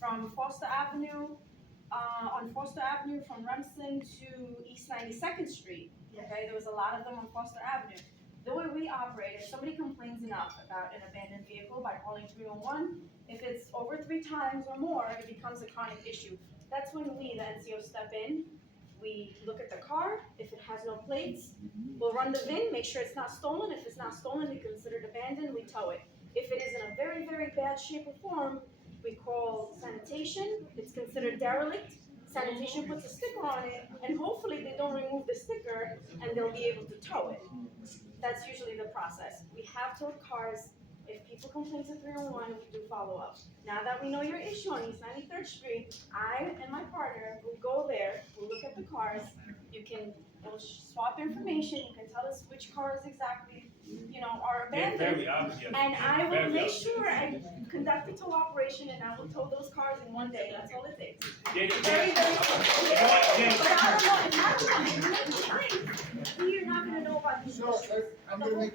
from Foster Avenue, on Foster Avenue from Remsen to East 92nd Street. Okay, there was a lot of them on Foster Avenue. The way we operate, if somebody complains enough about an abandoned vehicle by calling 311, if it's over 3 times or more, it becomes a chronic issue. That's when we, the NCO, step in. We look at the car. If it has no plates, we'll run the VIN, make sure it's not stolen. If it's not stolen, we consider it abandoned, we tow it. If it is in a very, very bad shape or form, we call sanitation. It's considered derelict. Sanitation puts a sticker on it, and hopefully they don't remove the sticker, and they'll be able to tow it. That's usually the process. We have towed cars. If people complain to 311, we do follow up. Now that we know your issue on East 93rd Street, I and my partner will go there, we'll look at the cars. We'll swap information. You can tell us which cars exactly, are abandoned. Very obvious. And I will make sure I conduct a tow operation, and I will tow those cars in one day. That's all it takes. Very, very simple. But I don't know, if you're not gonna know about these. So, I'm gonna make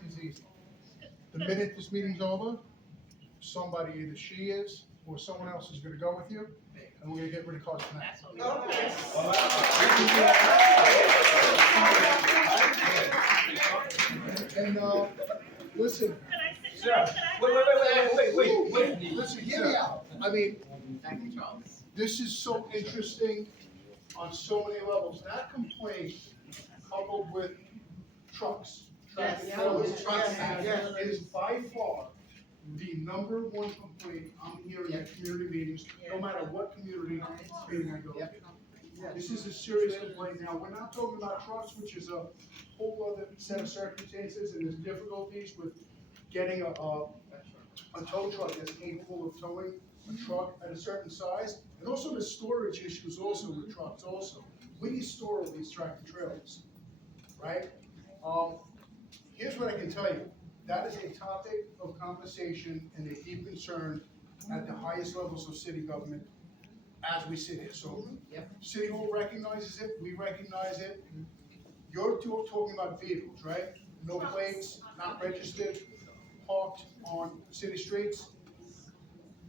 this easy. The minute this meeting's over, somebody, either she is, or someone else is gonna go with you, and we're gonna get rid of cars tonight. And, listen. Sir, wait. Listen, hear me out. I mean, this is so interesting on so many levels. That complaint coupled with trucks, traffic flows, is by far the #1 complaint I'm hearing at community meetings, no matter what community meeting I go to. This is a serious complaint. Now, we're not talking about trucks, which is a whole other set of circumstances, and there's difficulties with getting a tow truck that's capable of towing a truck at a certain size, and also the storage issues also with trucks also. Where do you store all these tractor trailers, right? Here's what I can tell you. That is a topic of conversation and a deep concern at the highest levels of city government as we sit here. So City Hall recognizes it, we recognize it. You're talking about vehicles, right? No plates, not registered, parked on city streets.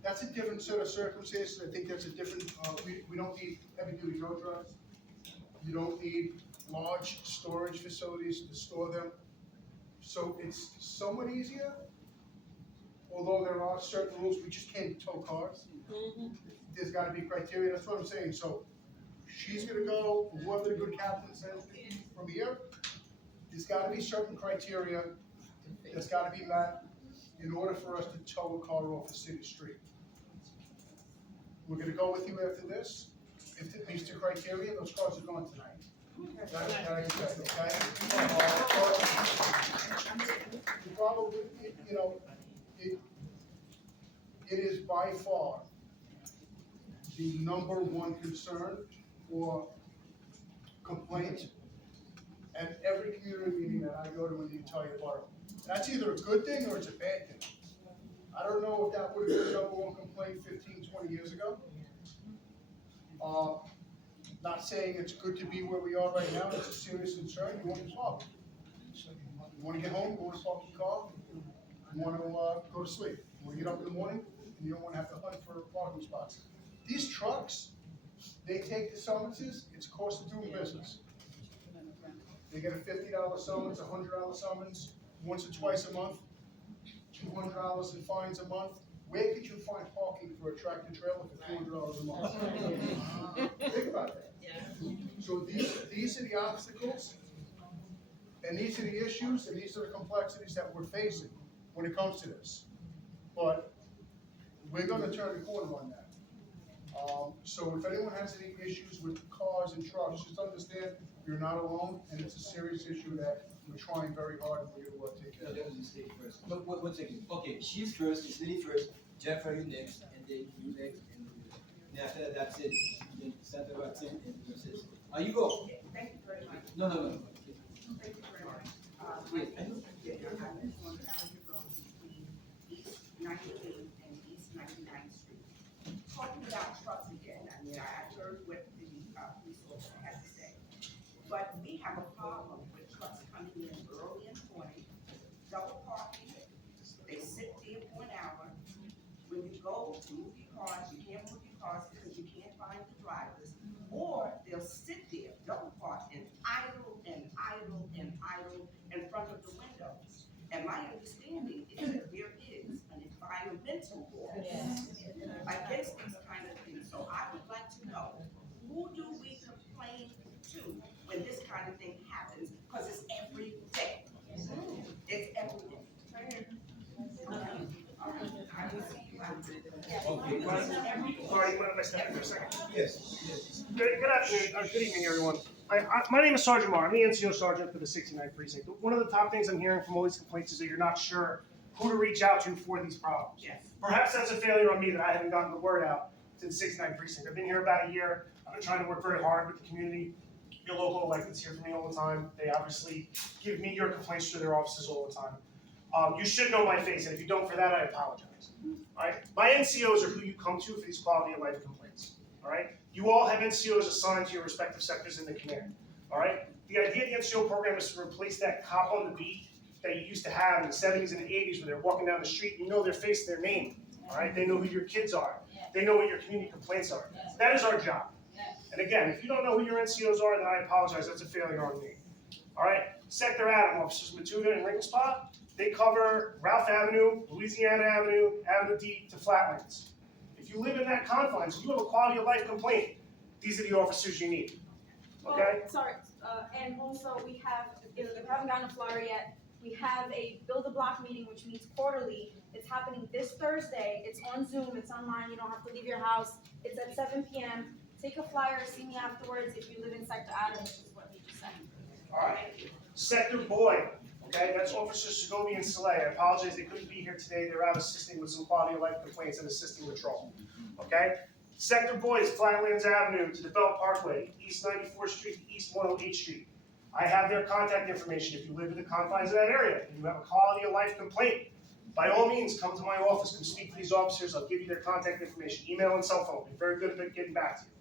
That's a different set of circumstances. I think that's a different, we don't need heavy-duty tow trucks. You don't need large storage facilities to store them. So it's somewhat easier, although there are certain rules, we just can't tow cars. There's gotta be criteria, that's what I'm saying. So she's gonna go, whoever the good captain says from here, there's gotta be certain criteria that's gotta be met in order for us to tow a car off a city street. We're gonna go with you after this. If it meets the criteria, those cars are gone tonight. That I can tell you, okay? The problem, you know, it is by far the number one concern or complaint at every community meeting that I go to in the entire borough. That's either a good thing or it's a bad thing. I don't know if that would have been the number one complaint 15, 20 years ago. Not saying it's good to be where we are right now, it's a serious concern, you want to talk. You want to get home, you want to park your car, you want to go to sleep. You want to get up in the morning, and you don't want to have to hunt for parking spots. These trucks, they take the summonses, it's a cost of doing business. They get a $50 summons, a $100 summons, once or twice a month, $200 in fines a month. Where could you find parking for a tractor trailer for $200 a month? Think about that. So these are the obstacles, and these are the issues, and these are the complexities that we're facing when it comes to this. But we're gonna turn the corner on that. So if anyone has any issues with cars and trucks, just understand you're not alone, and it's a serious issue that we're trying very hard and we're gonna take care of. Let me stay first. Look, one second. Okay, she's first, it's Lily first, Jeff, are you next, and then you next, and then after that, that's it. Then Santa Barbara, and that's it. You go. Thank you very much. No. Thank you very much. I just want to alley road between East 19th and East 99th Street. Talking about trucks again, I mean, I heard what the police officer had to say. But we have a problem with trucks coming in early in the morning, double parking, they sit there for an hour. When you go to move your cars, you can't move your cars because you can't find the drivers. Or they'll sit there, double park, and idle in front of the windows. And my understanding is that there is an environmental law against these kind of things. So I would like to know, who do we complain to when this kind of thing happens? Because it's every day. It's every day. I will see you out there. Sorry, you mind if I step in for a second? Yes. Good afternoon, or good evening, everyone. My name is Sergeant Marr. I'm the NCO Sergeant for the 69th Precinct. One of the top things I'm hearing from all these complaints is that you're not sure who to reach out to for these problems. Yes. Perhaps that's a failure on me that I haven't gotten the word out to the 69th Precinct. I've been here about a year. I've been trying to work very hard with the community. Your local electeds hear from me all the time. They obviously give me your complaints to their offices all the time. You should know my face, and if you don't for that, I apologize. All right? My NCOs are who you come to for these quality of life complaints. All right? You all have NCOs assigned to your respective sectors in the command. All right? The idea of the NCO program is to replace that cop on the beat that you used to have in the 70s and the 80s when they're walking down the street. You know their face, their name. All right? They know who your kids are. They know what your community complaints are. That is our job. And again, if you don't know who your NCOs are, then I apologize. That's a failure on me. All right? Sector Adam, Officers Matuda and Ringspot, they cover Ralph Avenue, Louisiana Avenue, Avenue D to Flatlands. If you live in that confines, you have a quality of life complaint, these are the officers you need. Okay? Well, sorry, and also we have, if you haven't gotten a flyer yet, we have a Build a Block meeting, which meets quarterly. It's happening this Thursday. It's on Zoom, it's online, you don't have to leave your house. It's at 7 p.m. Take a flyer, see me afterwards if you live in Sector Adam, which is what he just said. All right. Sector Boyd, okay, that's Officers Segovia and Soleil. I apologize, they couldn't be here today. They're out assisting with some quality of life complaints and assisting patrol. Okay? Sector Boyd is Flatlands Avenue to the Belt Parkway, East 94th Street to East 108th Street. I have their contact information if you live in the confines of that area and you have a quality of life complaint. By all means, come to my office, come speak to these officers. I'll give you their contact information, email and cell phone. Be very good at getting back to you.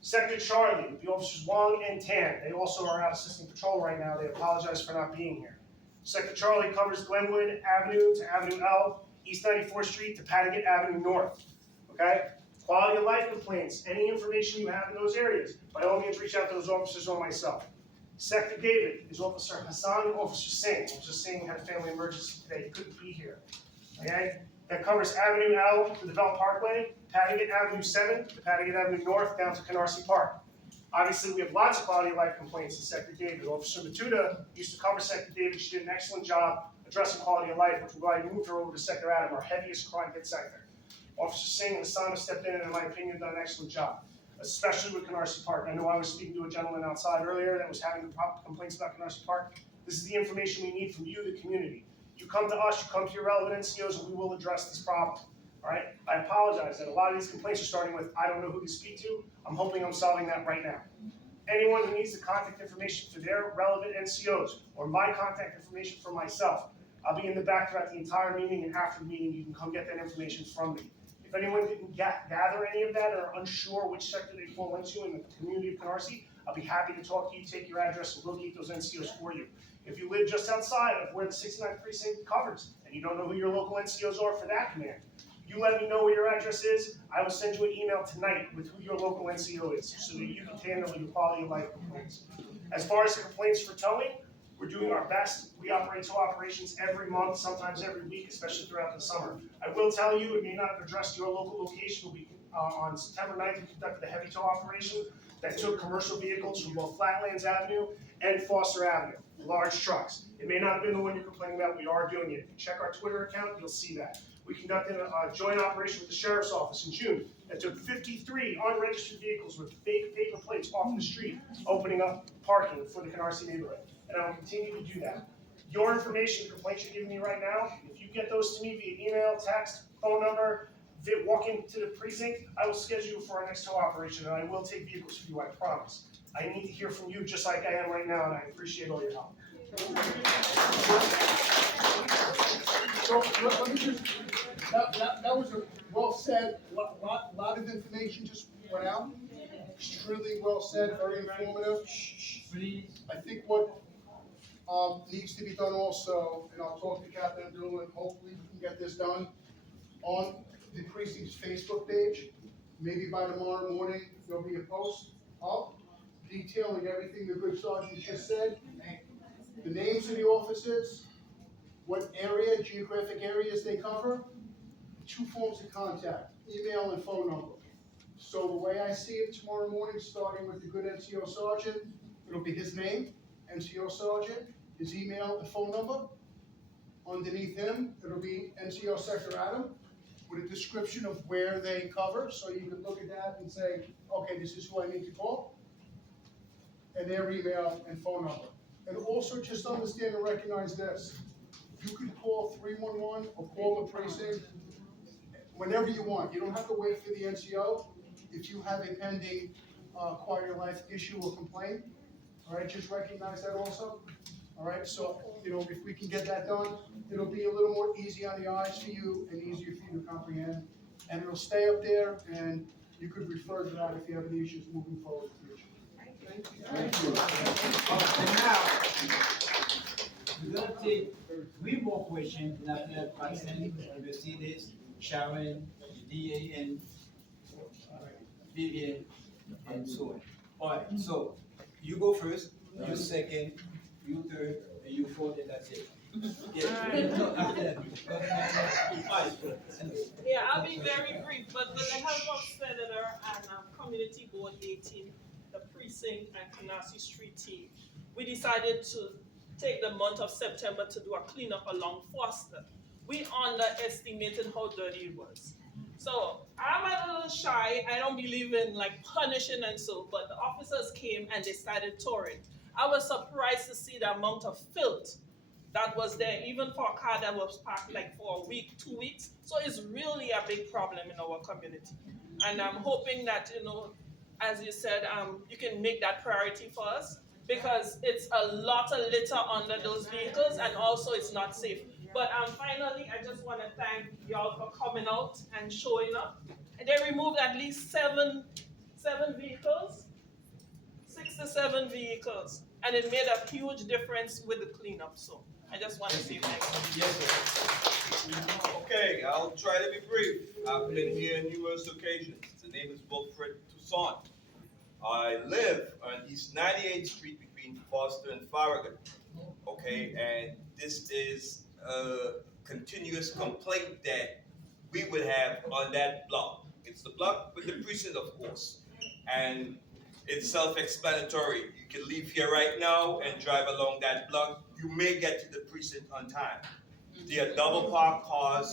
Sector Charlie, the officers Wong and Tan, they also are out assisting patrol right now. They apologize for not being here. Sector Charlie covers Glenwood Avenue to Avenue L, East 94th Street to Pattagate Avenue North. Okay? Quality of life complaints, any information you have in those areas, by all means reach out to those officers or myself. Sector David is Officer Hassan and Officer Singh. Officer Singh had a family emergency today, he couldn't be here. Okay? That covers Avenue L to the Bell Parkway, Pattagate Avenue 7 to Pattagate Avenue North down to Canarsie Park. Obviously, we have lots of quality of life complaints in Sector David. Officer Matuda used to cover Sector David. She did an excellent job addressing quality of life, which is why I moved her over to Sector Adam, our heaviest crime hit sector. Officer Singh and Hassan have stepped in and, in my opinion, done an excellent job, especially with Canarsie Park. I know I was speaking to a gentleman outside earlier that was having complaints about Canarsie Park. This is the information we need from you, the community. You come to us, you come to your relevant NCOs, and we will address this problem. All right? I apologize that a lot of these complaints are starting with, I don't know who to speak to. I'm hoping I'm solving that right now. Anyone who needs the contact information for their relevant NCOs or my contact information for myself, I'll be in the back throughout the entire meeting, and after the meeting, you can come get that information from me. If anyone didn't gather any of that or are unsure which sector they fall into in the community of Canarsie, I'll be happy to talk to you, take your address, and locate those NCOs for you. If you live just outside of where the 69th Precinct covers, and you don't know who your local NCOs are for that command, you let me know where your address is. I will send you an email tonight with who your local NCO is so that you can handle your quality of life complaints. As far as the complaints for towing, we're doing our best. We operate tow operations every month, sometimes every week, especially throughout the summer. I will tell you, it may not have addressed your local location. On September 9th, we conducted a heavy tow operation that took commercial vehicles from both Flatlands Avenue and Foster Avenue, large trucks. It may not have been the one you're complaining about. We are doing it. If you check our Twitter account, you'll see that. We conducted a joint operation with the Sheriff's Office in June that took 53 unregistered vehicles with fake paper plates off the street, opening up parking for the Canarsie neighborhood. And I will continue to do that. Your information, the complaints you're giving me right now, if you get those to me via email, text, phone number, walk into the precinct, I will schedule you for our next tow operation, and I will take vehicles for you, I promise. I need to hear from you just like I am right now, and I appreciate all your help. So let me just, that was a well said, lot of information just went out. Extremely well said, very informative. I think what needs to be done also, and I'll talk to Captain Abdullah, and hopefully we can get this done on the precinct's Facebook page. Maybe by tomorrow morning, there'll be a post up detailing everything the good sergeant just said. The names of the officers, what area, geographic areas they cover, 2 forms of contact, email and phone number. So the way I see it tomorrow morning, starting with the good NCO sergeant, it'll be his name, NCO sergeant, his email and phone number. Underneath him, it'll be NCO Sector Adam with a description of where they cover, so you can look at that and say, okay, this is who I need to call, and their email and phone number. And also just understand and recognize this. You can call 311 or call the precinct whenever you want. You don't have to wait for the NCO if you have a pending quality of life issue or complaint. All right, just recognize that also. All right, so, if we can get that done, it'll be a little more easy on the eyes for you and easier for you to comprehend. And it'll stay up there, and you could refer to that if you have any issues moving forward in the future. Thank you. Now, we're gonna take 3 more questions, and after that, Patson, Mercedes, Sharon, DA, and Vivian, and so on. All right, so you go first, you second, you third, and you fourth, and that's it. Yeah. No, after that. Yeah, I'll be very brief, but with the help of Senator and Community Board 18, the precinct and Canarsie Street team, we decided to take the month of September to do a cleanup along Foster. We underestimated how dirty it was. So I'm a little shy. I don't believe in punishing and so, but the officers came and they started touring. I was surprised to see the amount of filth that was there, even for a car that was parked for a week, 2 weeks. So it's really a big problem in our community. And I'm hoping that, as you said, you can make that priority for us, because it's a lot of litter under those vehicles, and also it's not safe. But finally, I just want to thank y'all for coming out and showing up. And they removed at least seven vehicles, 6 to 7 vehicles, and it made a huge difference with the cleanup. So I just want to say thank you. Yes, sir. Okay, I'll try to be brief. I've been here on numerous occasions. The name is Wilfred Toussaint. I live on East 98th Street between Foster and Farragut. Okay, and this is a continuous complaint that we would have on that block. It's the block with the precinct, of course, and it's self-explanatory. You can leave here right now and drive along that block. You may get to the precinct on time. There are double parked cars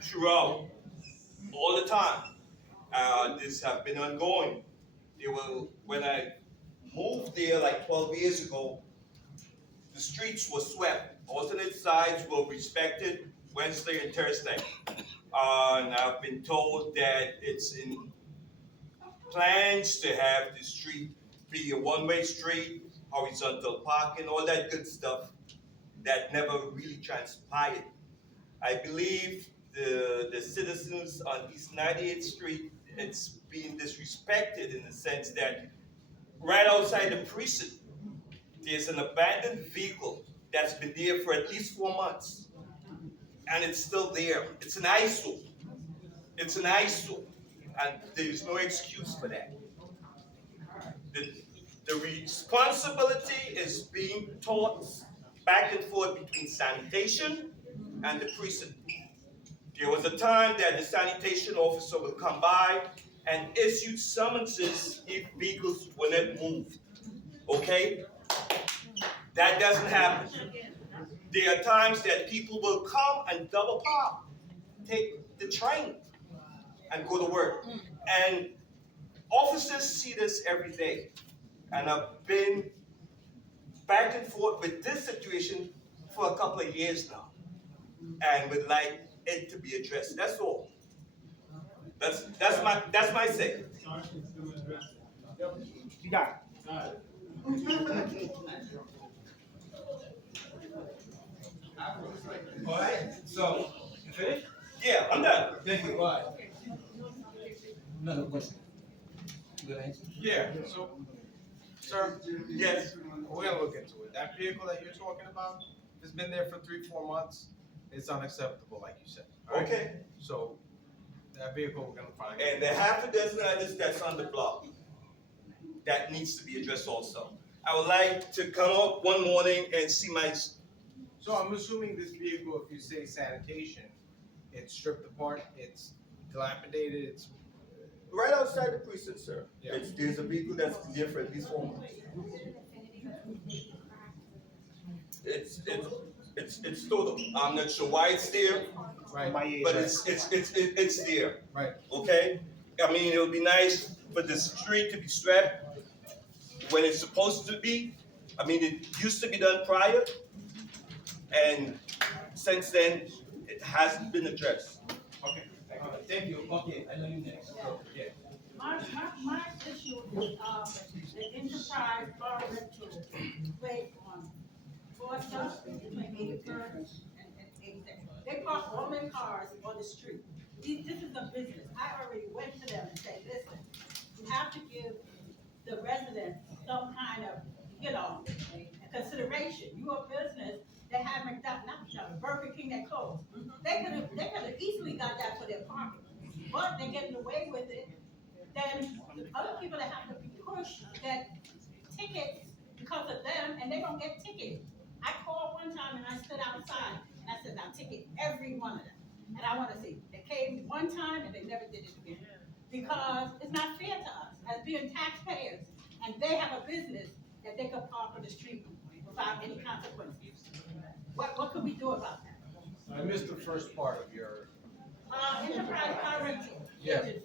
throughout, all the time. This have been ongoing. When I moved there like 12 years ago, the streets were swept. Alternate sides were respected Wednesday and Thursday. And I've been told that it's in plans to have the street be a one-way street, horizontal parking, all that good stuff that never really transpired. I believe the citizens on East 98th Street, it's being disrespected in the sense that right outside the precinct, there's an abandoned vehicle that's been there for at least 4 months. And it's still there. It's an eyesore. It's an eyesore. And there's no excuse for that. The responsibility is being taught back and forth between sanitation and the precinct. There was a time that the sanitation officer will come by and issue summonses if vehicles were not moved. Okay? That doesn't happen. There are times that people will come and double park, take the train, and go to work. And officers see this every day. And I've been back and forth with this situation for a couple of years now. And would like it to be addressed. That's all. That's my say. You got it. All right, so, you finished? Yeah, I'm done. Thank you, all right. Another question. Good answer? Yeah, so, sir, yes, we're gonna look into it. That vehicle that you're talking about has been there for 3-4 months. It's unacceptable, like you said. All right? Okay. So, that vehicle we're gonna find. And the half a dozen others that's on the block that needs to be addressed also. I would like to come up one morning and see my. So I'm assuming this vehicle, if you say sanitation, it's stripped apart, it's dilapidated, it's. Right outside the precinct, sir. Yeah. There's a vehicle that's there for at least 4 months. It's total. I'm not sure why it's there. Right. But it's there. Right. Okay? I mean, it would be nice for the street to be swept when it's supposed to be. I mean, it used to be done prior, and since then, it hasn't been addressed. Okay, thank you. Okay, I know you next. So, yeah. My issue is, the enterprise bar rental place on Foster, between 81st and 82nd. They park all their cars on the street. This is a business. I already went to them and said, listen, you have to give the residents some kind of, consideration. You're a business that have McDonald's, Burger King that closed. They could have easily got that for their parking, but they're getting away with it. Then other people that have to be pushed get tickets because of them, and they don't get tickets. I called one time and I stood outside and I said, I'll ticket every one of them. And I want to see. They came one time and they never did it again. Because it's not fair to us as being taxpayers, and they have a business that they could park on the street without any consequences. What could we do about that? I missed the first part of your. Enterprise car rental agency.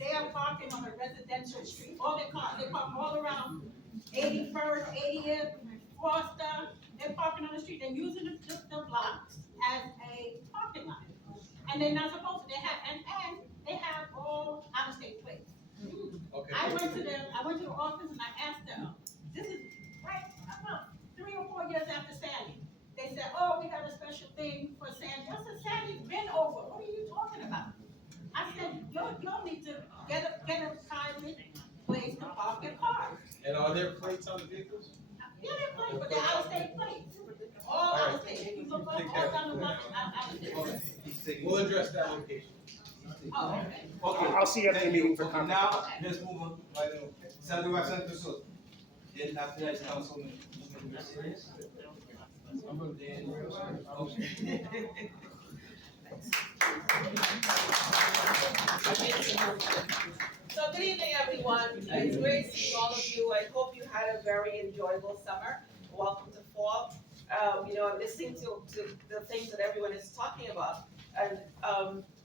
They are parking on a residential street. All their cars, they park all around 81st, 80th, Foster. They're parking on the street. They're using the blocks as a parking lot. And they're not supposed to. And they have all out-of-state plates. Okay. I went to the office and I asked them, this is right about 3 or 4 years after Sandy. They said, oh, we got a special thing for y'all need to get a private place to park your cars. And are there plates on the vehicles? Yeah, they're plates, but they're out-of-state plates. All All right. out-of-state, if you go Take all care. down the one, out-of-state. We'll address that location. Oh, okay. Okay. I'll see you at the meeting for Okay, comment. now, let's move on, right now. Senator Representative Soto. Then after that is Councilman. So good evening, everyone. It's great seeing all of you. I hope you had a very enjoyable summer. Welcome to fall. I'm listening to the things that everyone is talking about. And,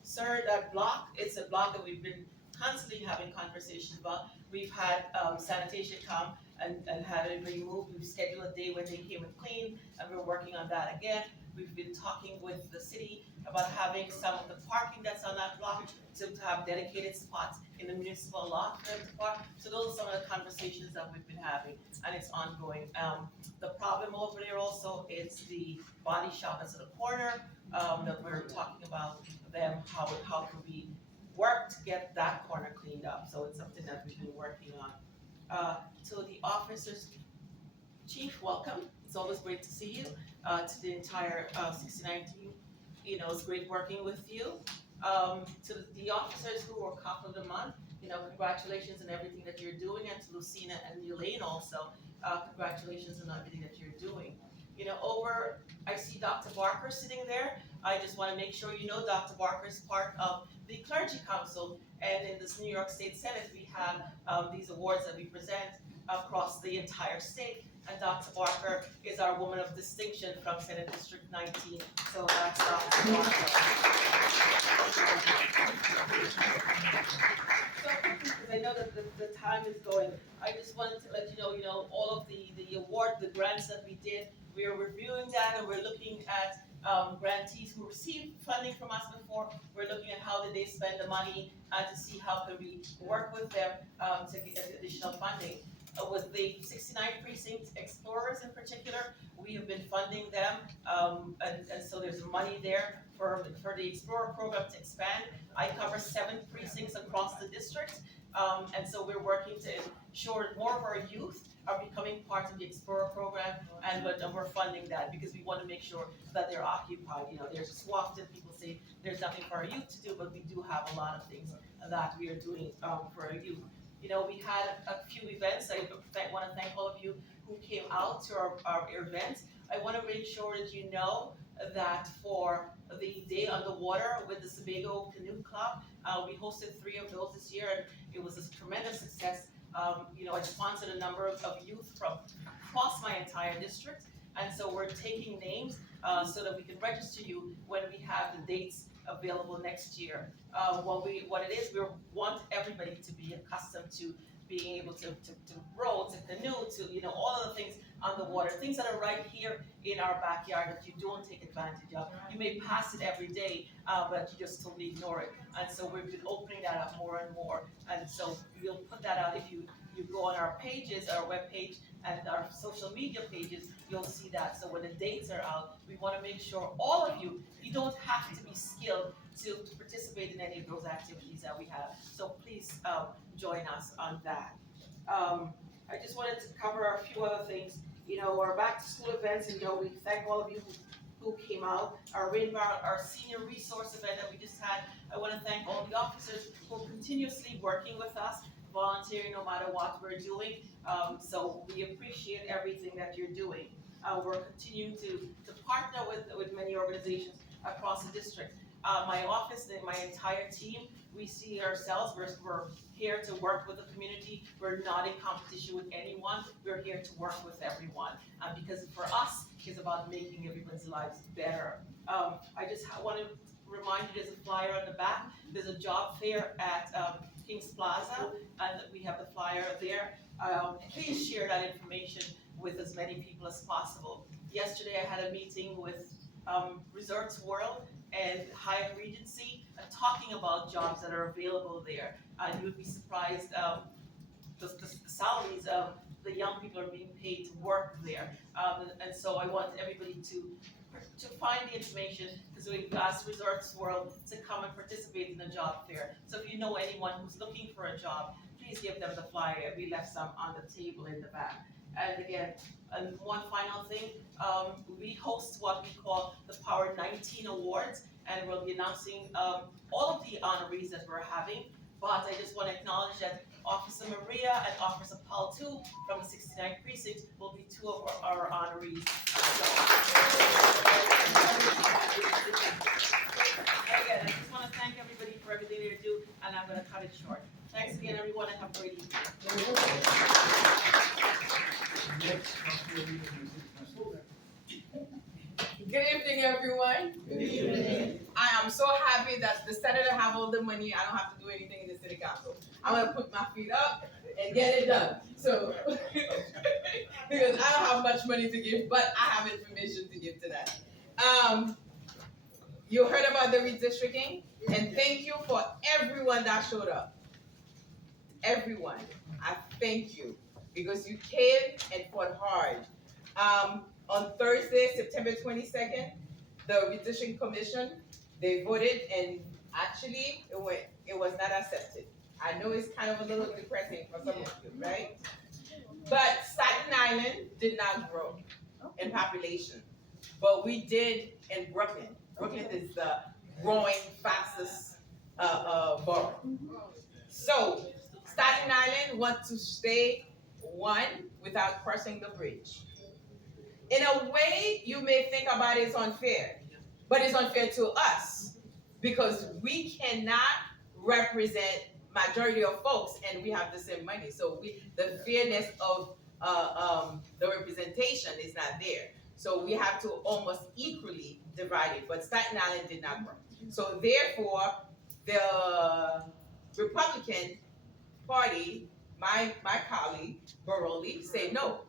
sir, that block, it's a block that we've been constantly having conversations about. We've had sanitation come and had it removed. We've scheduled a day when they came and cleaned, and we're working on that again. We've been talking with the city about having some of the parking that's on that block to have dedicated spots in the municipal lot for them to park. So those are some of the conversations that we've been having, and it's ongoing. The problem over there also is the body shop that's at the corner, that we're talking about them, how can we work to get that corner cleaned up. So it's something that we've been working on. To the officers, Chief, welcome. It's always great to see you. To the entire 69 team, it's great working with you. To the officers who are Cop of the Month, congratulations on everything that you're doing, and to Lucina and Elaine also, congratulations on everything that you're doing. I see Dr. Barker sitting there. I just want to make sure you know Dr. Barker is part of the Clergy Council, and in this New York State Senate, we have these awards that we present across the entire state. And Dr. Barker is our woman of distinction from Senate District 19. So that's Dr. Barker. So quickly, because I know that the time is going, I just wanted to let you know, all of the award, the grants that we did, we are reviewing that, and we're looking at grantees who received funding from us before. We're looking at how did they spend the money, to see how can we work with them to get additional funding. With the 69th Precinct Explorers in particular, we have been funding them, and so there's money there for the Explorer program to expand. I cover 7 precincts across the district, and so we're working to ensure more of our youth are becoming part of the Explorer program, and we're funding that because we want to make sure that they're occupied. There's so often people say there's nothing for our youth to do, but we do have a lot of things that we are doing for our youth. We had a few events. I want to thank all of you who came out to our events. I want to make sure that you know that for the Day on the Water with the Sebago Canoe Club, we hosted 3 of those this year, and it was a tremendous success. I sponsored a number of youth from across my entire district, and so we're taking names so that we can register you when we have the dates available next year. What it is, we want everybody to be accustomed to being able to row, to canoe, to all of the things on the water, things that are right here in our backyard that you don't take advantage of. You may pass it every day, but you just totally ignore it. And so we've been opening that up more and more. And so we'll put that out. If you go on our pages, our webpage, and our social media pages, you'll see that. So when the dates are out, we want to make sure all of you don't have to be skilled to participate in any of those activities that we have. So please join us on that. I just wanted to cover a few other things. Our back to school events, and we thank all of you who came out. Our Rainbow, our senior resource event that we just had. I want to thank all the officers who are continuously working with us, volunteering no matter what we're doing. So we appreciate everything that you're doing. We're continuing to partner with many organizations across the district. My office and my entire team, we see ourselves, we're here to work with the community. We're not in competition with anyone. We're here to work with everyone. Because for us, it's about making everyone's lives better. I just want to remind you, there's a flyer on the back. There's a job fair at Kings Plaza, and we have the flyer there. Please share that information with as many people as possible. Yesterday, I had a meeting with Resorts World and Hyatt Regency, talking about jobs that are available there. And you would be surprised the salaries of the young people are being paid to work there. And so I want everybody to find the information, because we've asked Resorts World to come and participate in the job fair. So if you know anyone who's looking for a job, please give them the flyer. We left some on the table in the back. And again, and one final thing, we host what we call the Power 19 Awards, and we'll be announcing all of the honorees that we're having. But I just want to acknowledge that Officer Maria and Officer Paul too from the 69th Precinct will be two of our honorees. Again, I just want to thank everybody for everything they do, and I'm going to cut it short. Thanks again, everyone, and have a great evening. Good evening, everyone. Good evening. I am so happy that the senator have all the money. I don't have to do anything in the city council. I'm gonna put my feet up and get it done. So, because I don't have much money to give, but I have information to give to that. You heard about the redistricting, and thank you for everyone that showed up. Everyone, I thank you because you came and fought hard. On Thursday, September 22nd, the Redistricting Commission, they voted, and actually it was not accepted. I know it's kind of a little depressing for some of you, right? But Staten Island did not grow in population, but we did in Brooklyn. Brooklyn is the growing fastest borough. So Staten Island wants to stay one without crossing the bridge. In a way, you may think about it's unfair, but it's unfair to us because we cannot represent majority of folks and we have the same money. So the fairness of the representation is not there. So we have to almost equally divide it, but Staten Island did not grow. So therefore, the Republican Party, my colleague, Baroli, said no.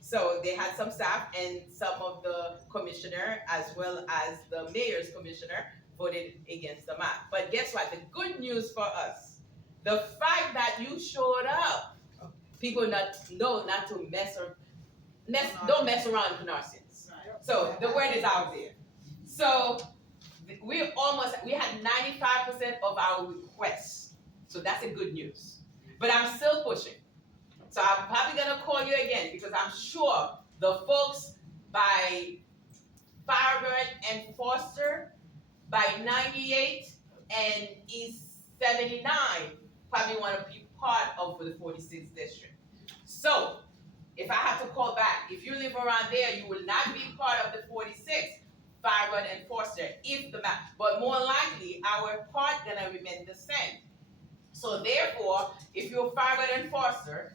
So they had some staff and some of the commissioner as well as the mayor's commissioner voted against the map. But guess what? The good news for us, the fact that you showed up, people know not to don't mess around with Canarsians. So the word is out there. So we had 95% of our requests. So that's a good news. But I'm still pushing. So I'm probably gonna call you again because I'm sure the folks by Firebird and Foster, by 98 and East 79 probably wanna be part of the 46th district. So if I have to call back, if you live around there, you will not be part of the 46th, Firebird and Foster, if the map, but more likely our part gonna remain the same. So therefore, if you're Firebird and Foster,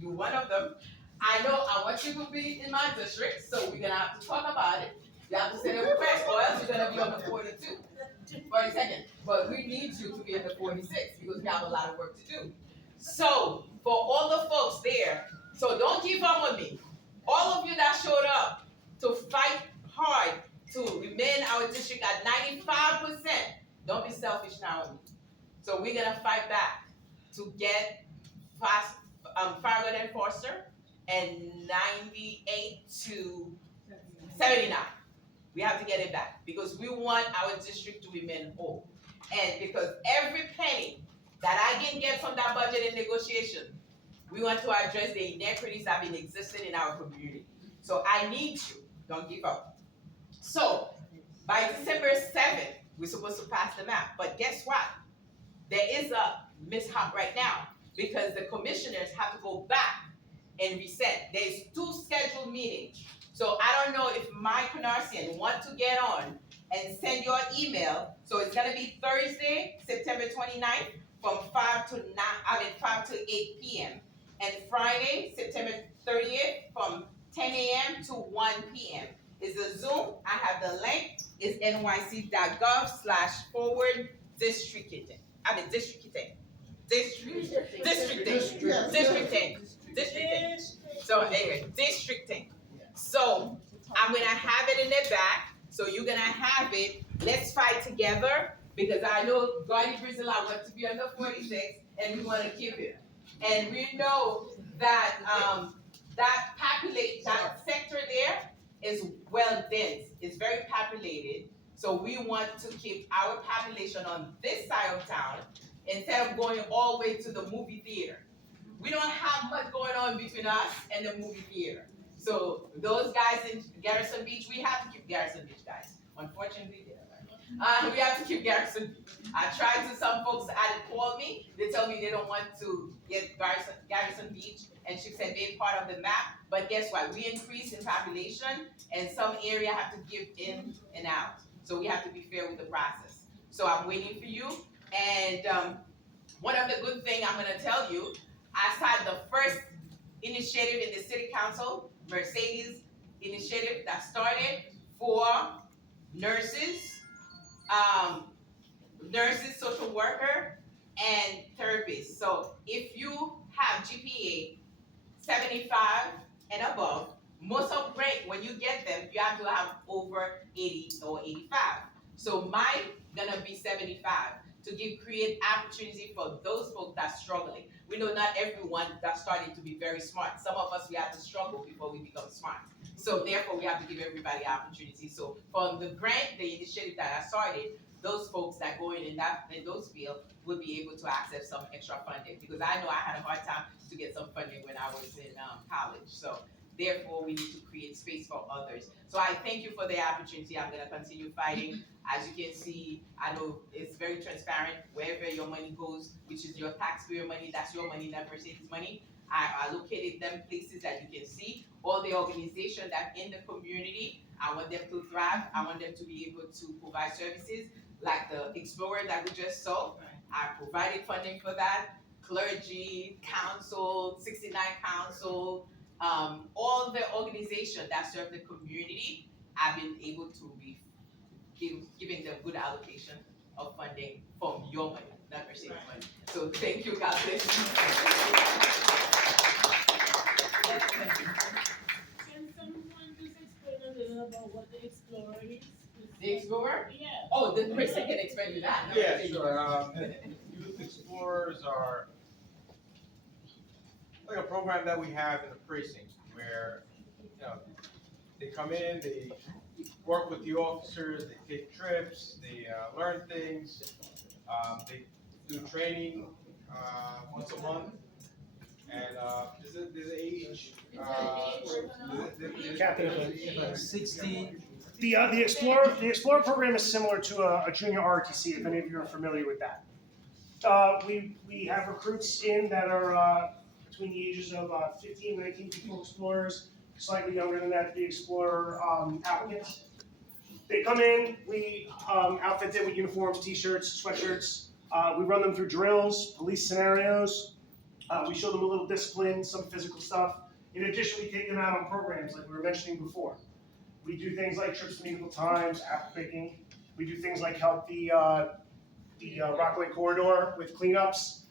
you're one of them. I know I want you to be in my district, so we're gonna have to talk about it. You have to send a request, or else you're gonna be on the 42nd. But we need you to be in the 46th because we have a lot of work to do. So for all the folks there, so don't give up on me. All of you that showed up to fight hard to remain our district at 95%, don't be selfish now on me. So we're gonna fight back to get Firebird and Foster and 98 to 79. We have to get it back because we want our district to remain whole. And because every penny that I can get from that budget and negotiation, we want to address the inequities that have been existing in our community. So I need you, don't give up. So by December 7th, we're supposed to pass the map, but guess what? There is a mishap right now because the commissioners have to go back and reset. There's 2 scheduled meetings. So I don't know if my Canarsian want to get on and send your email. So it's gonna be Thursday, September 29th from 5 to 8 p.m. and Friday, September 30th from 10 a.m. to 1 p.m. It's a Zoom. I have the link. It's nyc.gov/forward-districting. Districting. So anyway, districting. So I'm gonna have it in the back. So you're gonna have it. Let's fight together because I know Gardy Brazil I want to be on the 46 and we want to keep it. And we know that that sector there is well dense, it's very populated. So we want to keep our population on this side of town instead of going all the way to the movie theater. We don't have much going on between us and the movie theater. So those guys in Garrison Beach, we have to keep Garrison Beach, guys. Unfortunately, we have to keep Garrison Beach. I tried to, some folks had called me, they tell me they don't want to get Garrison Beach, and she said they're part of the map, but guess what? We increase in population, and some area have to give in and out. So we have to be fair with the process. So I'm waiting for you, and one of the good things I'm gonna tell you, I started the first initiative in the city council, Mercedes initiative that started for nurses, social worker, and therapists. So if you have GPA 75 and above, most of grade, when you get them, you have to have over 80 or 85. So mine gonna be 75 to create opportunity for those folks that's struggling. We know not everyone that's starting to be very smart. Some of us, we have to struggle before we become smart. So therefore, we have to give everybody opportunity. So from the grant, the initiative that I started, those folks that go in those fields will be able to access some extra funding, because I know I had a hard time to get some funding when I was in college. So therefore, we need to create space for others. So I thank you for the opportunity. I'm gonna continue fighting. As you can see, I know it's very transparent. Wherever your money goes, which is your taxpayer money, that's your money, not Mercedes money. I located them places that you can see. All the organizations that in the community, I want them to thrive. I want them to be able to provide services like the Explorer that we just saw. I provided funding for that. Clergy, council, 69 council, all the organizations that serve the community, I've been able to be giving them good allocation of funding from your money, not Mercedes money. So thank you, God bless you. Can someone just explain a little about what the Explorer is? The Explorer? Yeah. Oh, the person can explain to that. No, Yeah, sure. Youth Explorers are like a program that we have in the precinct where, you know, they come in, they work with the officers, they take trips, they learn things, they do training once a month, and there's an age. Captain, 16. The Explorer program is similar to a junior ROTC, if any of you are familiar with that. We have recruits in that are between the ages of 15 and 19 people explorers, slightly younger than that, the Explorer applicants. They come in, we outfit them with uniforms, t-shirts, sweatshirts. We run them through drills, police scenarios. We show them a little discipline, some physical stuff. In addition, we take them out on programs like we were mentioning before. We do things like trips to medieval times, apple picking. We do things like help the Rockaway corridor with cleanups.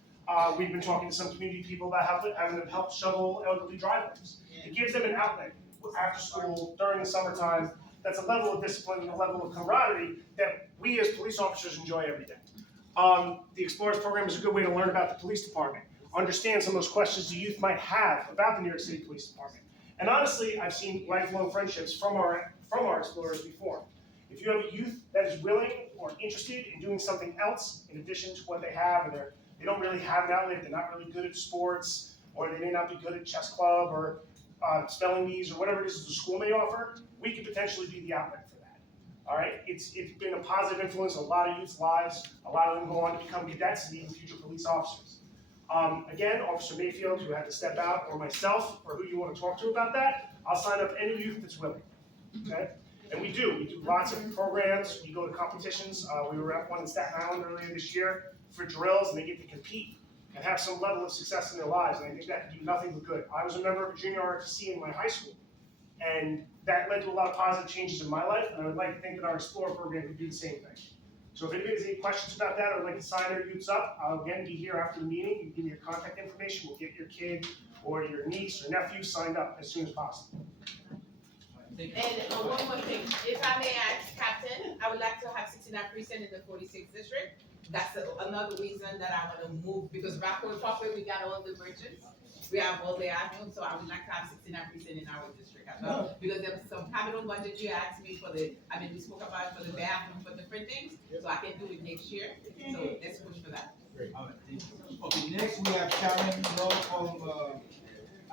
We've been talking to some community people about having them help shovel elderly driveways. It gives them an outlet after school, during the summertime. That's a level of discipline and a level of camaraderie that we as police officers enjoy every day. The Explorers program is a good way to learn about the police department, understand some of those questions the youth might have about the New York City Police Department. And honestly, I've seen lifelong friendships from our Explorers before. If you have a youth that is willing or interested in doing something else in addition to what they have, or they don't really have an outlet, they're not really good at sports, or they may not be good at chess club or spelling bees or whatever it is the school may offer, we could potentially be the outlet for that. All right, it's been a positive influence in a lot of youth's lives. A lot of them go on to become cadets and even future police officers. Again, Officer Mayfield, who had to step out, or myself, or who you want to talk to about that, I'll sign up any youth that's willing. Okay, and we do lots of programs. We go to competitions. We were at one in Staten Island earlier this year for drills, and they get to compete and have some level of success in their lives. And I think that can do nothing but good. I was a member of a junior ROTC in my high school, and that led to a lot of positive changes in my life, and I would like to think that our Explorer program could do the same thing. So if anybody has any questions about that or would like to sign their youths up, I'll again be here after the meeting. You can give me your contact information. We'll get your kid or your niece or nephew signed up as soon as possible. And one more thing, if I may ask, Captain, I would like to have 69 precinct in the 46th district. that's another reason that I wanna move, because Rockaway Parkway, we got all the bridges. We have all the avenues, so I would like to have 69% in our district as well. Because there was some capital budget you asked me for we spoke about for the bathroom, for different things, so I can do it next year. So let's push for that. All right, thank you. Okay, next we have Sharon Law from,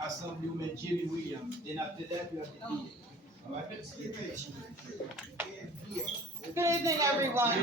Assemblywoman Jimmy Williams. Then after that, we have the DA. All right? Good evening, everyone. Hi. I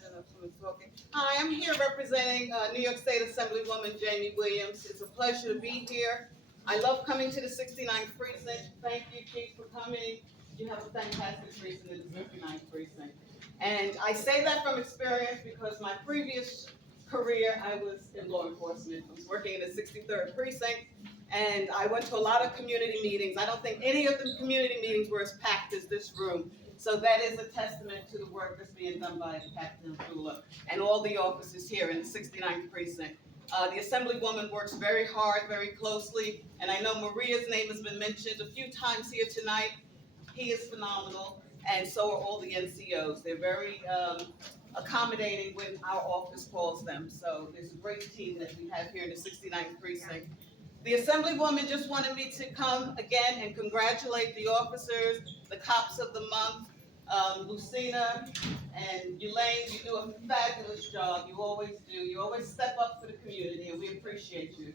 don't know if someone's talking. Hi, I'm here representing New York State Assemblywoman Jamie Williams. It's a pleasure to be here. I love coming to the 69th precinct. Thank you, Chief, for coming. You have a fantastic precinct in the 69th precinct. And I say that from experience because my previous career, I was in law enforcement. I was working in the 63rd precinct, and I went to a lot of community meetings. I don't think any of the community meetings were as packed as this room. So that is a testament to the work that's being done by Captain Abdullah and all the officers here in the 69th precinct. The Assemblywoman works very hard, very closely, and I know Maria's name has been mentioned a few times here tonight. He is phenomenal, and so are all the NCOs. They're very accommodating when our office calls them. So there's a great team that we have here in the 69th precinct. The Assemblywoman just wanted me to come again and congratulate the officers, the cops of the month, Lucina and Elaine. You do a fabulous job. You always do. You always step up for the community, and we appreciate you.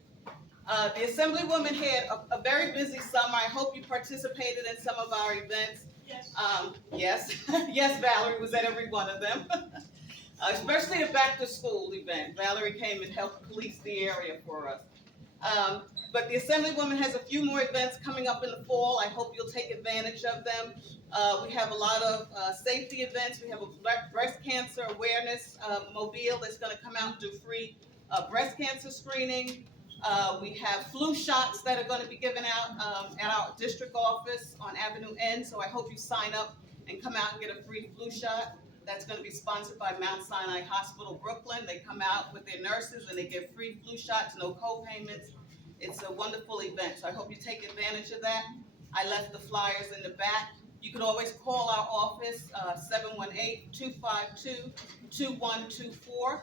The Assemblywoman had a very busy summer. I hope you participated in some of our events. Yes. Yes, yes, Valerie was at every one of them, especially a back to school event. Valerie came and helped police the area for us. But the Assemblywoman has a few more events coming up in the fall. I hope you'll take advantage of them. We have a lot of safety events. We have a breast cancer awareness mobile that's gonna come out and do free breast cancer screening. We have flu shots that are gonna be given out at our district office on Avenue N, so I hope you sign up and come out and get a free flu shot. That's gonna be sponsored by Mount Sinai Hospital, Brooklyn. They come out with their nurses and they give free flu shots, no co-payments. It's a wonderful event, so I hope you take advantage of that. I left the flyers in the back. You can always call our office, 718-252-2124.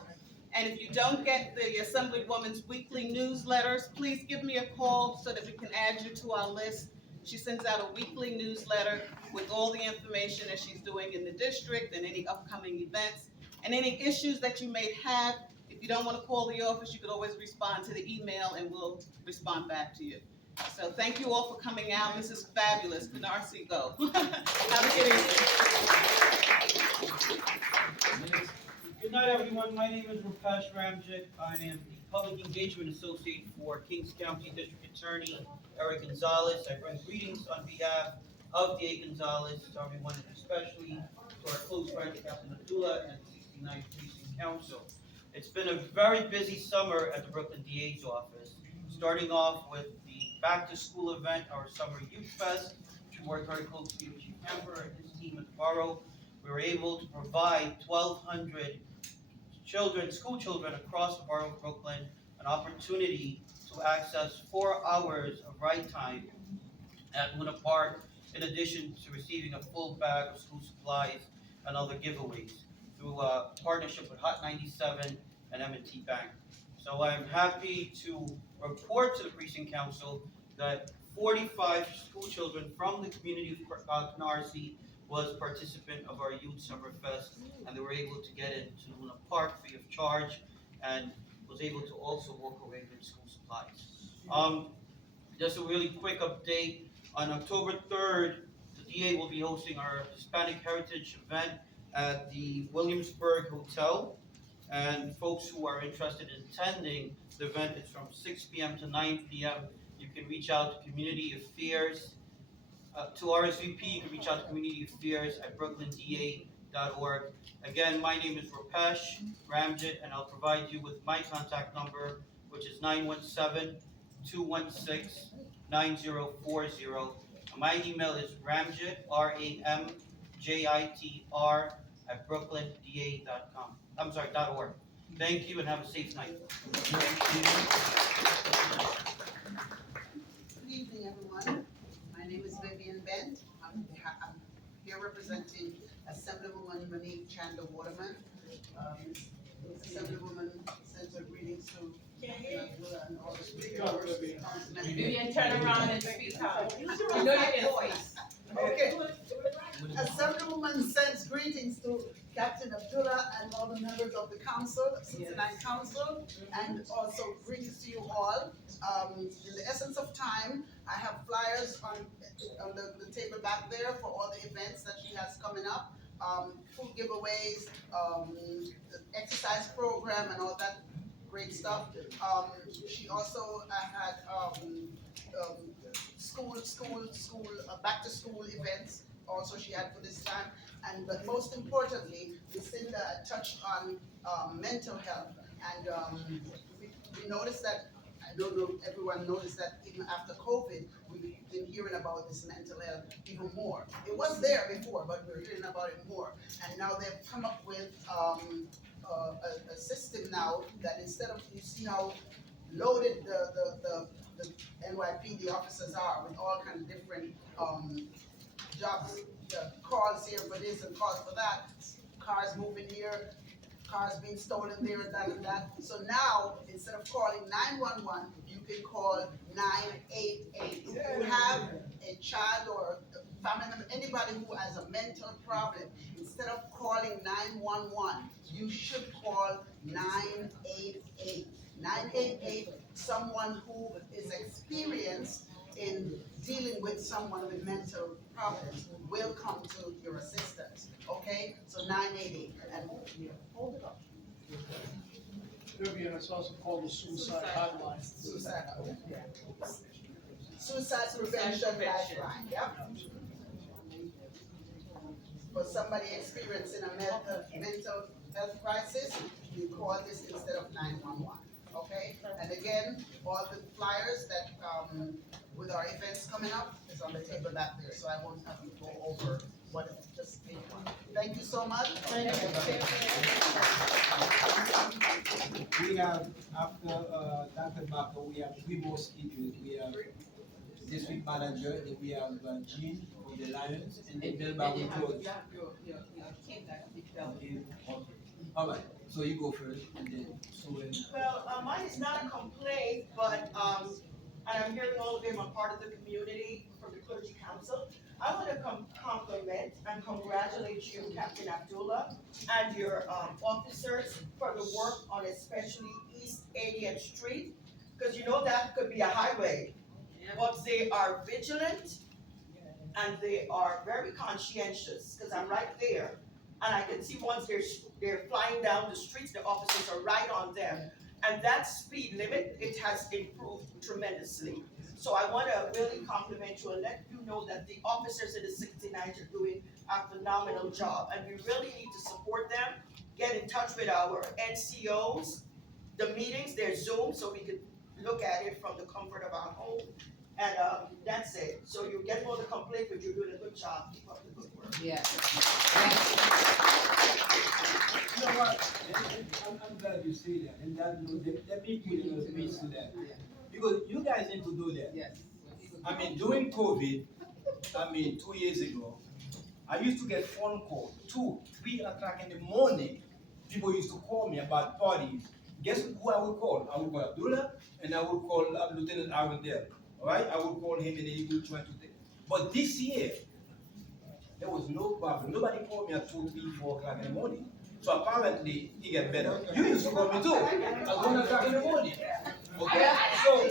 And if you don't get the Assemblywoman's weekly newsletters, please give me a call so that we can add you to our list. She sends out a weekly newsletter with all the information that she's doing in the district and any upcoming events and any issues that you may have. If you don't want to call the office, you could always respond to the email and we'll respond back to you. So thank you all for coming out. This is fabulous. Canarsie, go. Have a good evening. Good night, everyone. My name is Rupesh Ramjit. I am the Public Engagement Associate for Kings County District Attorney Eric Gonzalez. I bring greetings on behalf of D.A. Gonzalez to everyone, especially to our close friend Captain Abdullah and the 69th Precinct Council. It's been a very busy summer at the Brooklyn DA's office, starting off with the Back to School event, our Summer Youth Fest, which we worked very closely with Chief Kemper and his team at the borough. We were able to provide 1,200 children, school children across the borough of Brooklyn, an opportunity to access 4 hours of ride time at Luna Park, in addition to receiving a full bag of school supplies and other giveaways through a partnership with Hot 97 and M&T Bank. So I'm happy to report to the Precinct Council that 45 school children from the community of Canarsie was participant of our Youth Summer Fest, and they were able to get into Luna Park free of charge and was able to also walk away with school supplies. Just a really quick update. On October 3rd, the DA will be hosting our Hispanic Heritage event at the Williamsburg Hotel. And folks who are interested in attending the event, it's from 6 p.m. to 9 p.m. You can reach out to Community Affairs. To RSVP, you can reach out to Community Affairs at brooklynda.org. Again, my name is Rupesh Ramjit, and I'll provide you with my contact number, which is 917-216-9040. My email is ramjit, RAMJITR, @brooklynda.com. I'm sorry, .org. Thank you and have a safe night. Good evening, everyone. My name is Vivian Bent. I'm here representing Assemblywoman Chanda Waterman. Assemblywoman sends her greetings to and all the speakers. Vivian, turn around and speak out. You know you can speak. Okay. Assemblywoman sends greetings to Captain Abdullah and all the members of the council, 69th Council, and also greetings to you all. In the essence of time, I have flyers on the table back there for all the events that she has coming up. Food giveaways, the exercise program and all that great stuff. She also had back to school events also she had for this time. And but most importantly, Lucinda touched on mental health. And we noticed that, I don't know if everyone noticed that even after COVID, we've been hearing about this mental health even more. It was there before, but we're hearing about it more. And now they've come up with a system now that instead of, you see how loaded the NYPD officers are with all kinds of different jobs, calls here for this and calls for that, cars moving here, cars being stolen there, that and that. So now, instead of calling 911, you can call 988. If you have a child or a family member, anybody who has a mental problem, instead of calling 911, you should call 988. 988, someone who is experienced in dealing with someone with mental problems will come to your assistance, okay? So 988, and hold it up. Vivian, it's also called the suicide hotline. Suicide hotline, yeah. Suicide prevention lifeline, yep. For somebody experiencing a mental health crisis, you call this instead of 911, okay? And again, all the flyers that, with our events coming up, is on the table back there, so I won't have to go over what it just came from. Thank you so much. We have, after Dr. Baco, we have three more speakers. We have district manager, then we have Jean with the Lions, and then Delba with George. All right, so you go first, and then Well, mine is not a complaint, but and I'm hearing all of them are part of the community from the clergy council. I want to compliment and congratulate you, Captain Abdullah, and your officers for the work on especially East 80th Street, because you know that could be a highway, but they are vigilant and they are very conscientious, because I'm right there, and I can see once they're flying down the streets, the officers are right on them. And that speed limit, it has improved tremendously. So I want to really compliment you and let you know that the officers in the 69th are doing a phenomenal job. And we really need to support them, get in touch with our NCOs, the meetings, their Zoom, so we can look at it from the comfort of our home. And that's it. So you're getting all the complaints, but you're doing a good job. Keep up the good work. Yeah. You know what? I'm glad you say that, and that let me put a little piece to that. Because you guys need to do that. Yes. I mean, during COVID, 2 years ago, I used to get phone calls, 2, 3 o'clock in the morning. People used to call me about parties. Guess who I would call? I would call Abdullah, and I would call Lieutenant Arundel. All right? I would call him, and he would try to take. But this year, there was no problem. Nobody called me at 2, 3, 4 o'clock in the morning. So apparently, he get better. You used to call me too, at 1 o'clock in the morning. Okay? So,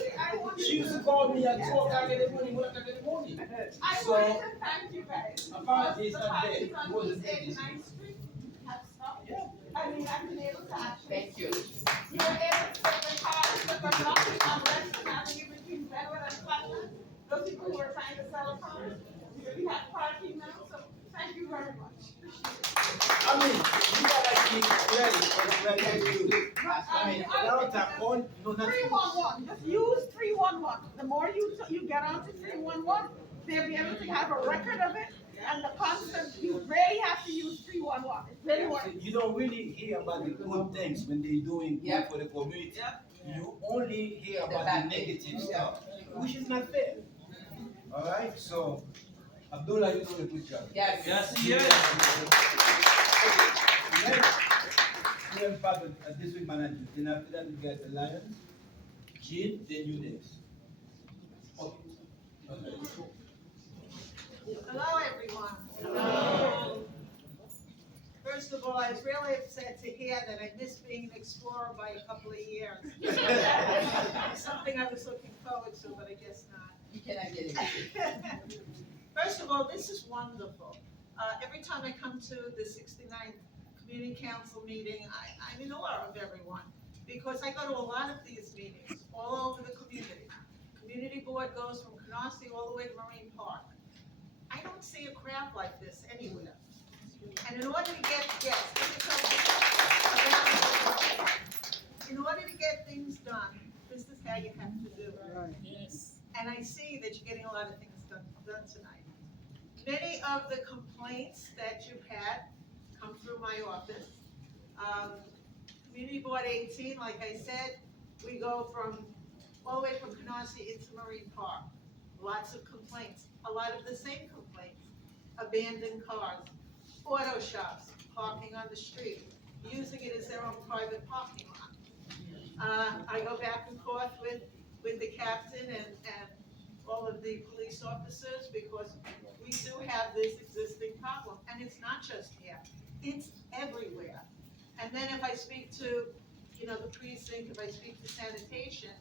she used to call me at 2 o'clock in the morning, 1 o'clock in the morning. I So, wanted to thank you guys. apparently, it's not there. The It parties wasn't on there. East 89th Street have stopped. I mean, I've been able to actually. Thank you. You were able to set the cars, but there's nothing on Western Avenue between Bedford and Flatland. Those people who are trying to sell cars, we have parking now, so thank you very much. I mean, you gotta keep ready for the ready to do. I mean, a lot of time, no, nothing. 311, just use 311. The more you get onto 311, they'll be able to have a record of it, and the constant, you really have to use 311. It's very working. You don't really hear about the good things when they're doing good for the community. You only hear about the negative stuff, which is not fair. All right, so Abdullah, you're doing a good job. Yes. Yes. We have part of district manager, then after that we get the Lions, Jean, then you next. Okay. Hello, everyone. Hello. First of all, I was really upset to hear that I missed being an explorer by a couple of years. It's something I was looking forward to, but I guess not. You cannot get it. First of all, this is wonderful. Every time I come to the 69th Community Council meeting, I'm in awe of everyone, because I go to a lot of these meetings all over the community. Community board goes from Canarsie all the way to Marine Park. I don't see a crowd like this anywhere. And in order to get, in order to get things done, this is how you have to do it. Right. Yes. And I see that you're getting a lot of things done tonight. Many of the complaints that you've had come through my office. Community Board 18, like I said, we go from all the way from Canarsie into Marine Park. Lots of complaints, a lot of the same complaints. Abandoned cars, auto shops, parking on the street, using it as their own private parking lot. I go back and forth with the captain and all of the police officers, because we do have this existing problem, and it's not just here, it's everywhere. And then if I speak to, the precinct, if I speak to sanitation,